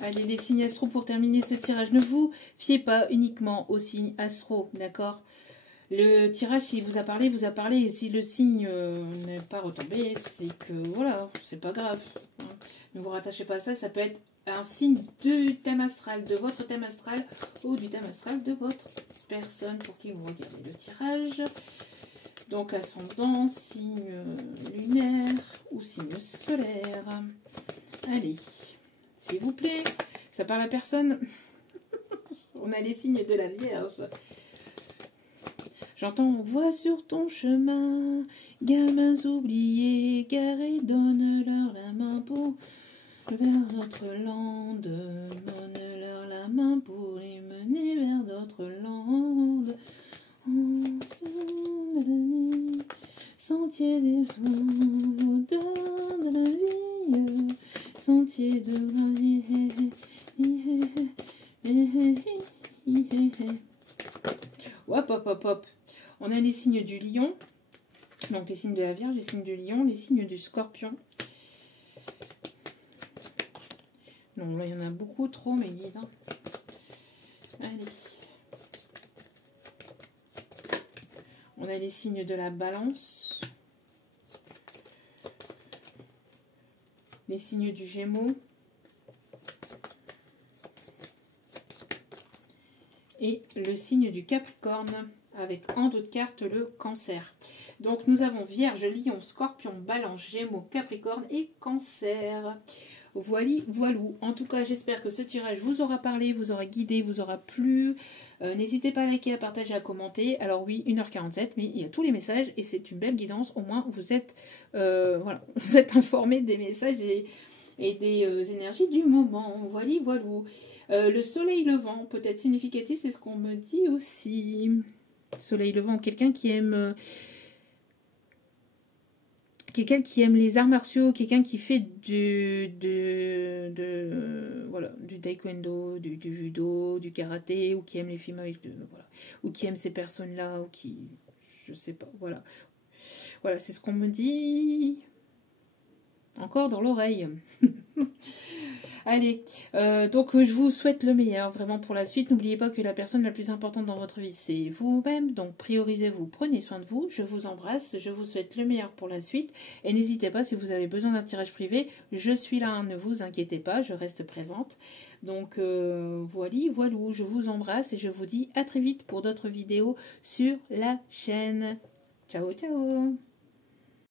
Allez, les signes astro pour terminer ce tirage. Ne vous fiez pas uniquement aux signes astro, d'accord ? Le tirage, s'il vous a parlé, vous a parlé. Et si le signe n'est pas retombé, c'est que voilà, c'est pas grave. Hein. Ne vous rattachez pas à ça. Ça peut être un signe du thème astral, de votre thème astral ou du thème astral de votre personne pour qui vous regardez le tirage. Donc, ascendant, signe lunaire ou signe solaire. Allez. S'il vous plaît, ça parle à personne. On a les signes de la Vierge. J'entends, vois sur ton chemin, gamins oubliés, garés, donne-leur la main pour vers d'autres landes. Donne-leur la main pour les mener vers d'autres landes. Sentier des eaux, de la vie. Sentier de la vie. Hop, hop, hop, hop. On a les signes du lion. Donc les signes de la Vierge, les signes du lion, les signes du scorpion. Non, là, il y en a beaucoup trop, mes guides. Hein. Allez. On a les signes de la balance. Les signes du Gémeaux. Et le signe du Capricorne, avec en dos de carte le Cancer. Donc nous avons Vierge, Lion, Scorpion, Balance, Gémeaux, Capricorne et Cancer. Voilou. En tout cas, j'espère que ce tirage vous aura parlé, vous aura guidé, vous aura plu. N'hésitez pas à liker, à partager, à commenter. Alors oui, 1h47, mais il y a tous les messages et c'est une belle guidance. Au moins, vous êtes, voilà, vous êtes informés des messages et des énergies du moment. Voilou. Le soleil levant, peut-être significatif, c'est ce qu'on me dit aussi. Soleil levant, quelqu'un qui aime... quelqu'un qui aime les arts martiaux, quelqu'un qui fait du taekwondo, du judo, du karaté, ou qui aime les films avec... voilà, ou qui aime ces personnes-là, ou qui... je sais pas, voilà. Voilà, c'est ce qu'on me dit... encore dans l'oreille. Allez, donc je vous souhaite le meilleur vraiment pour la suite. N'oubliez pas que la personne la plus importante dans votre vie, c'est vous-même. Donc priorisez-vous, prenez soin de vous. Je vous embrasse, je vous souhaite le meilleur pour la suite. Et n'hésitez pas, si vous avez besoin d'un tirage privé, je suis là, hein, ne vous inquiétez pas, je reste présente. Donc voilou, je vous embrasse et je vous dis à très vite pour d'autres vidéos sur la chaîne. Ciao, ciao.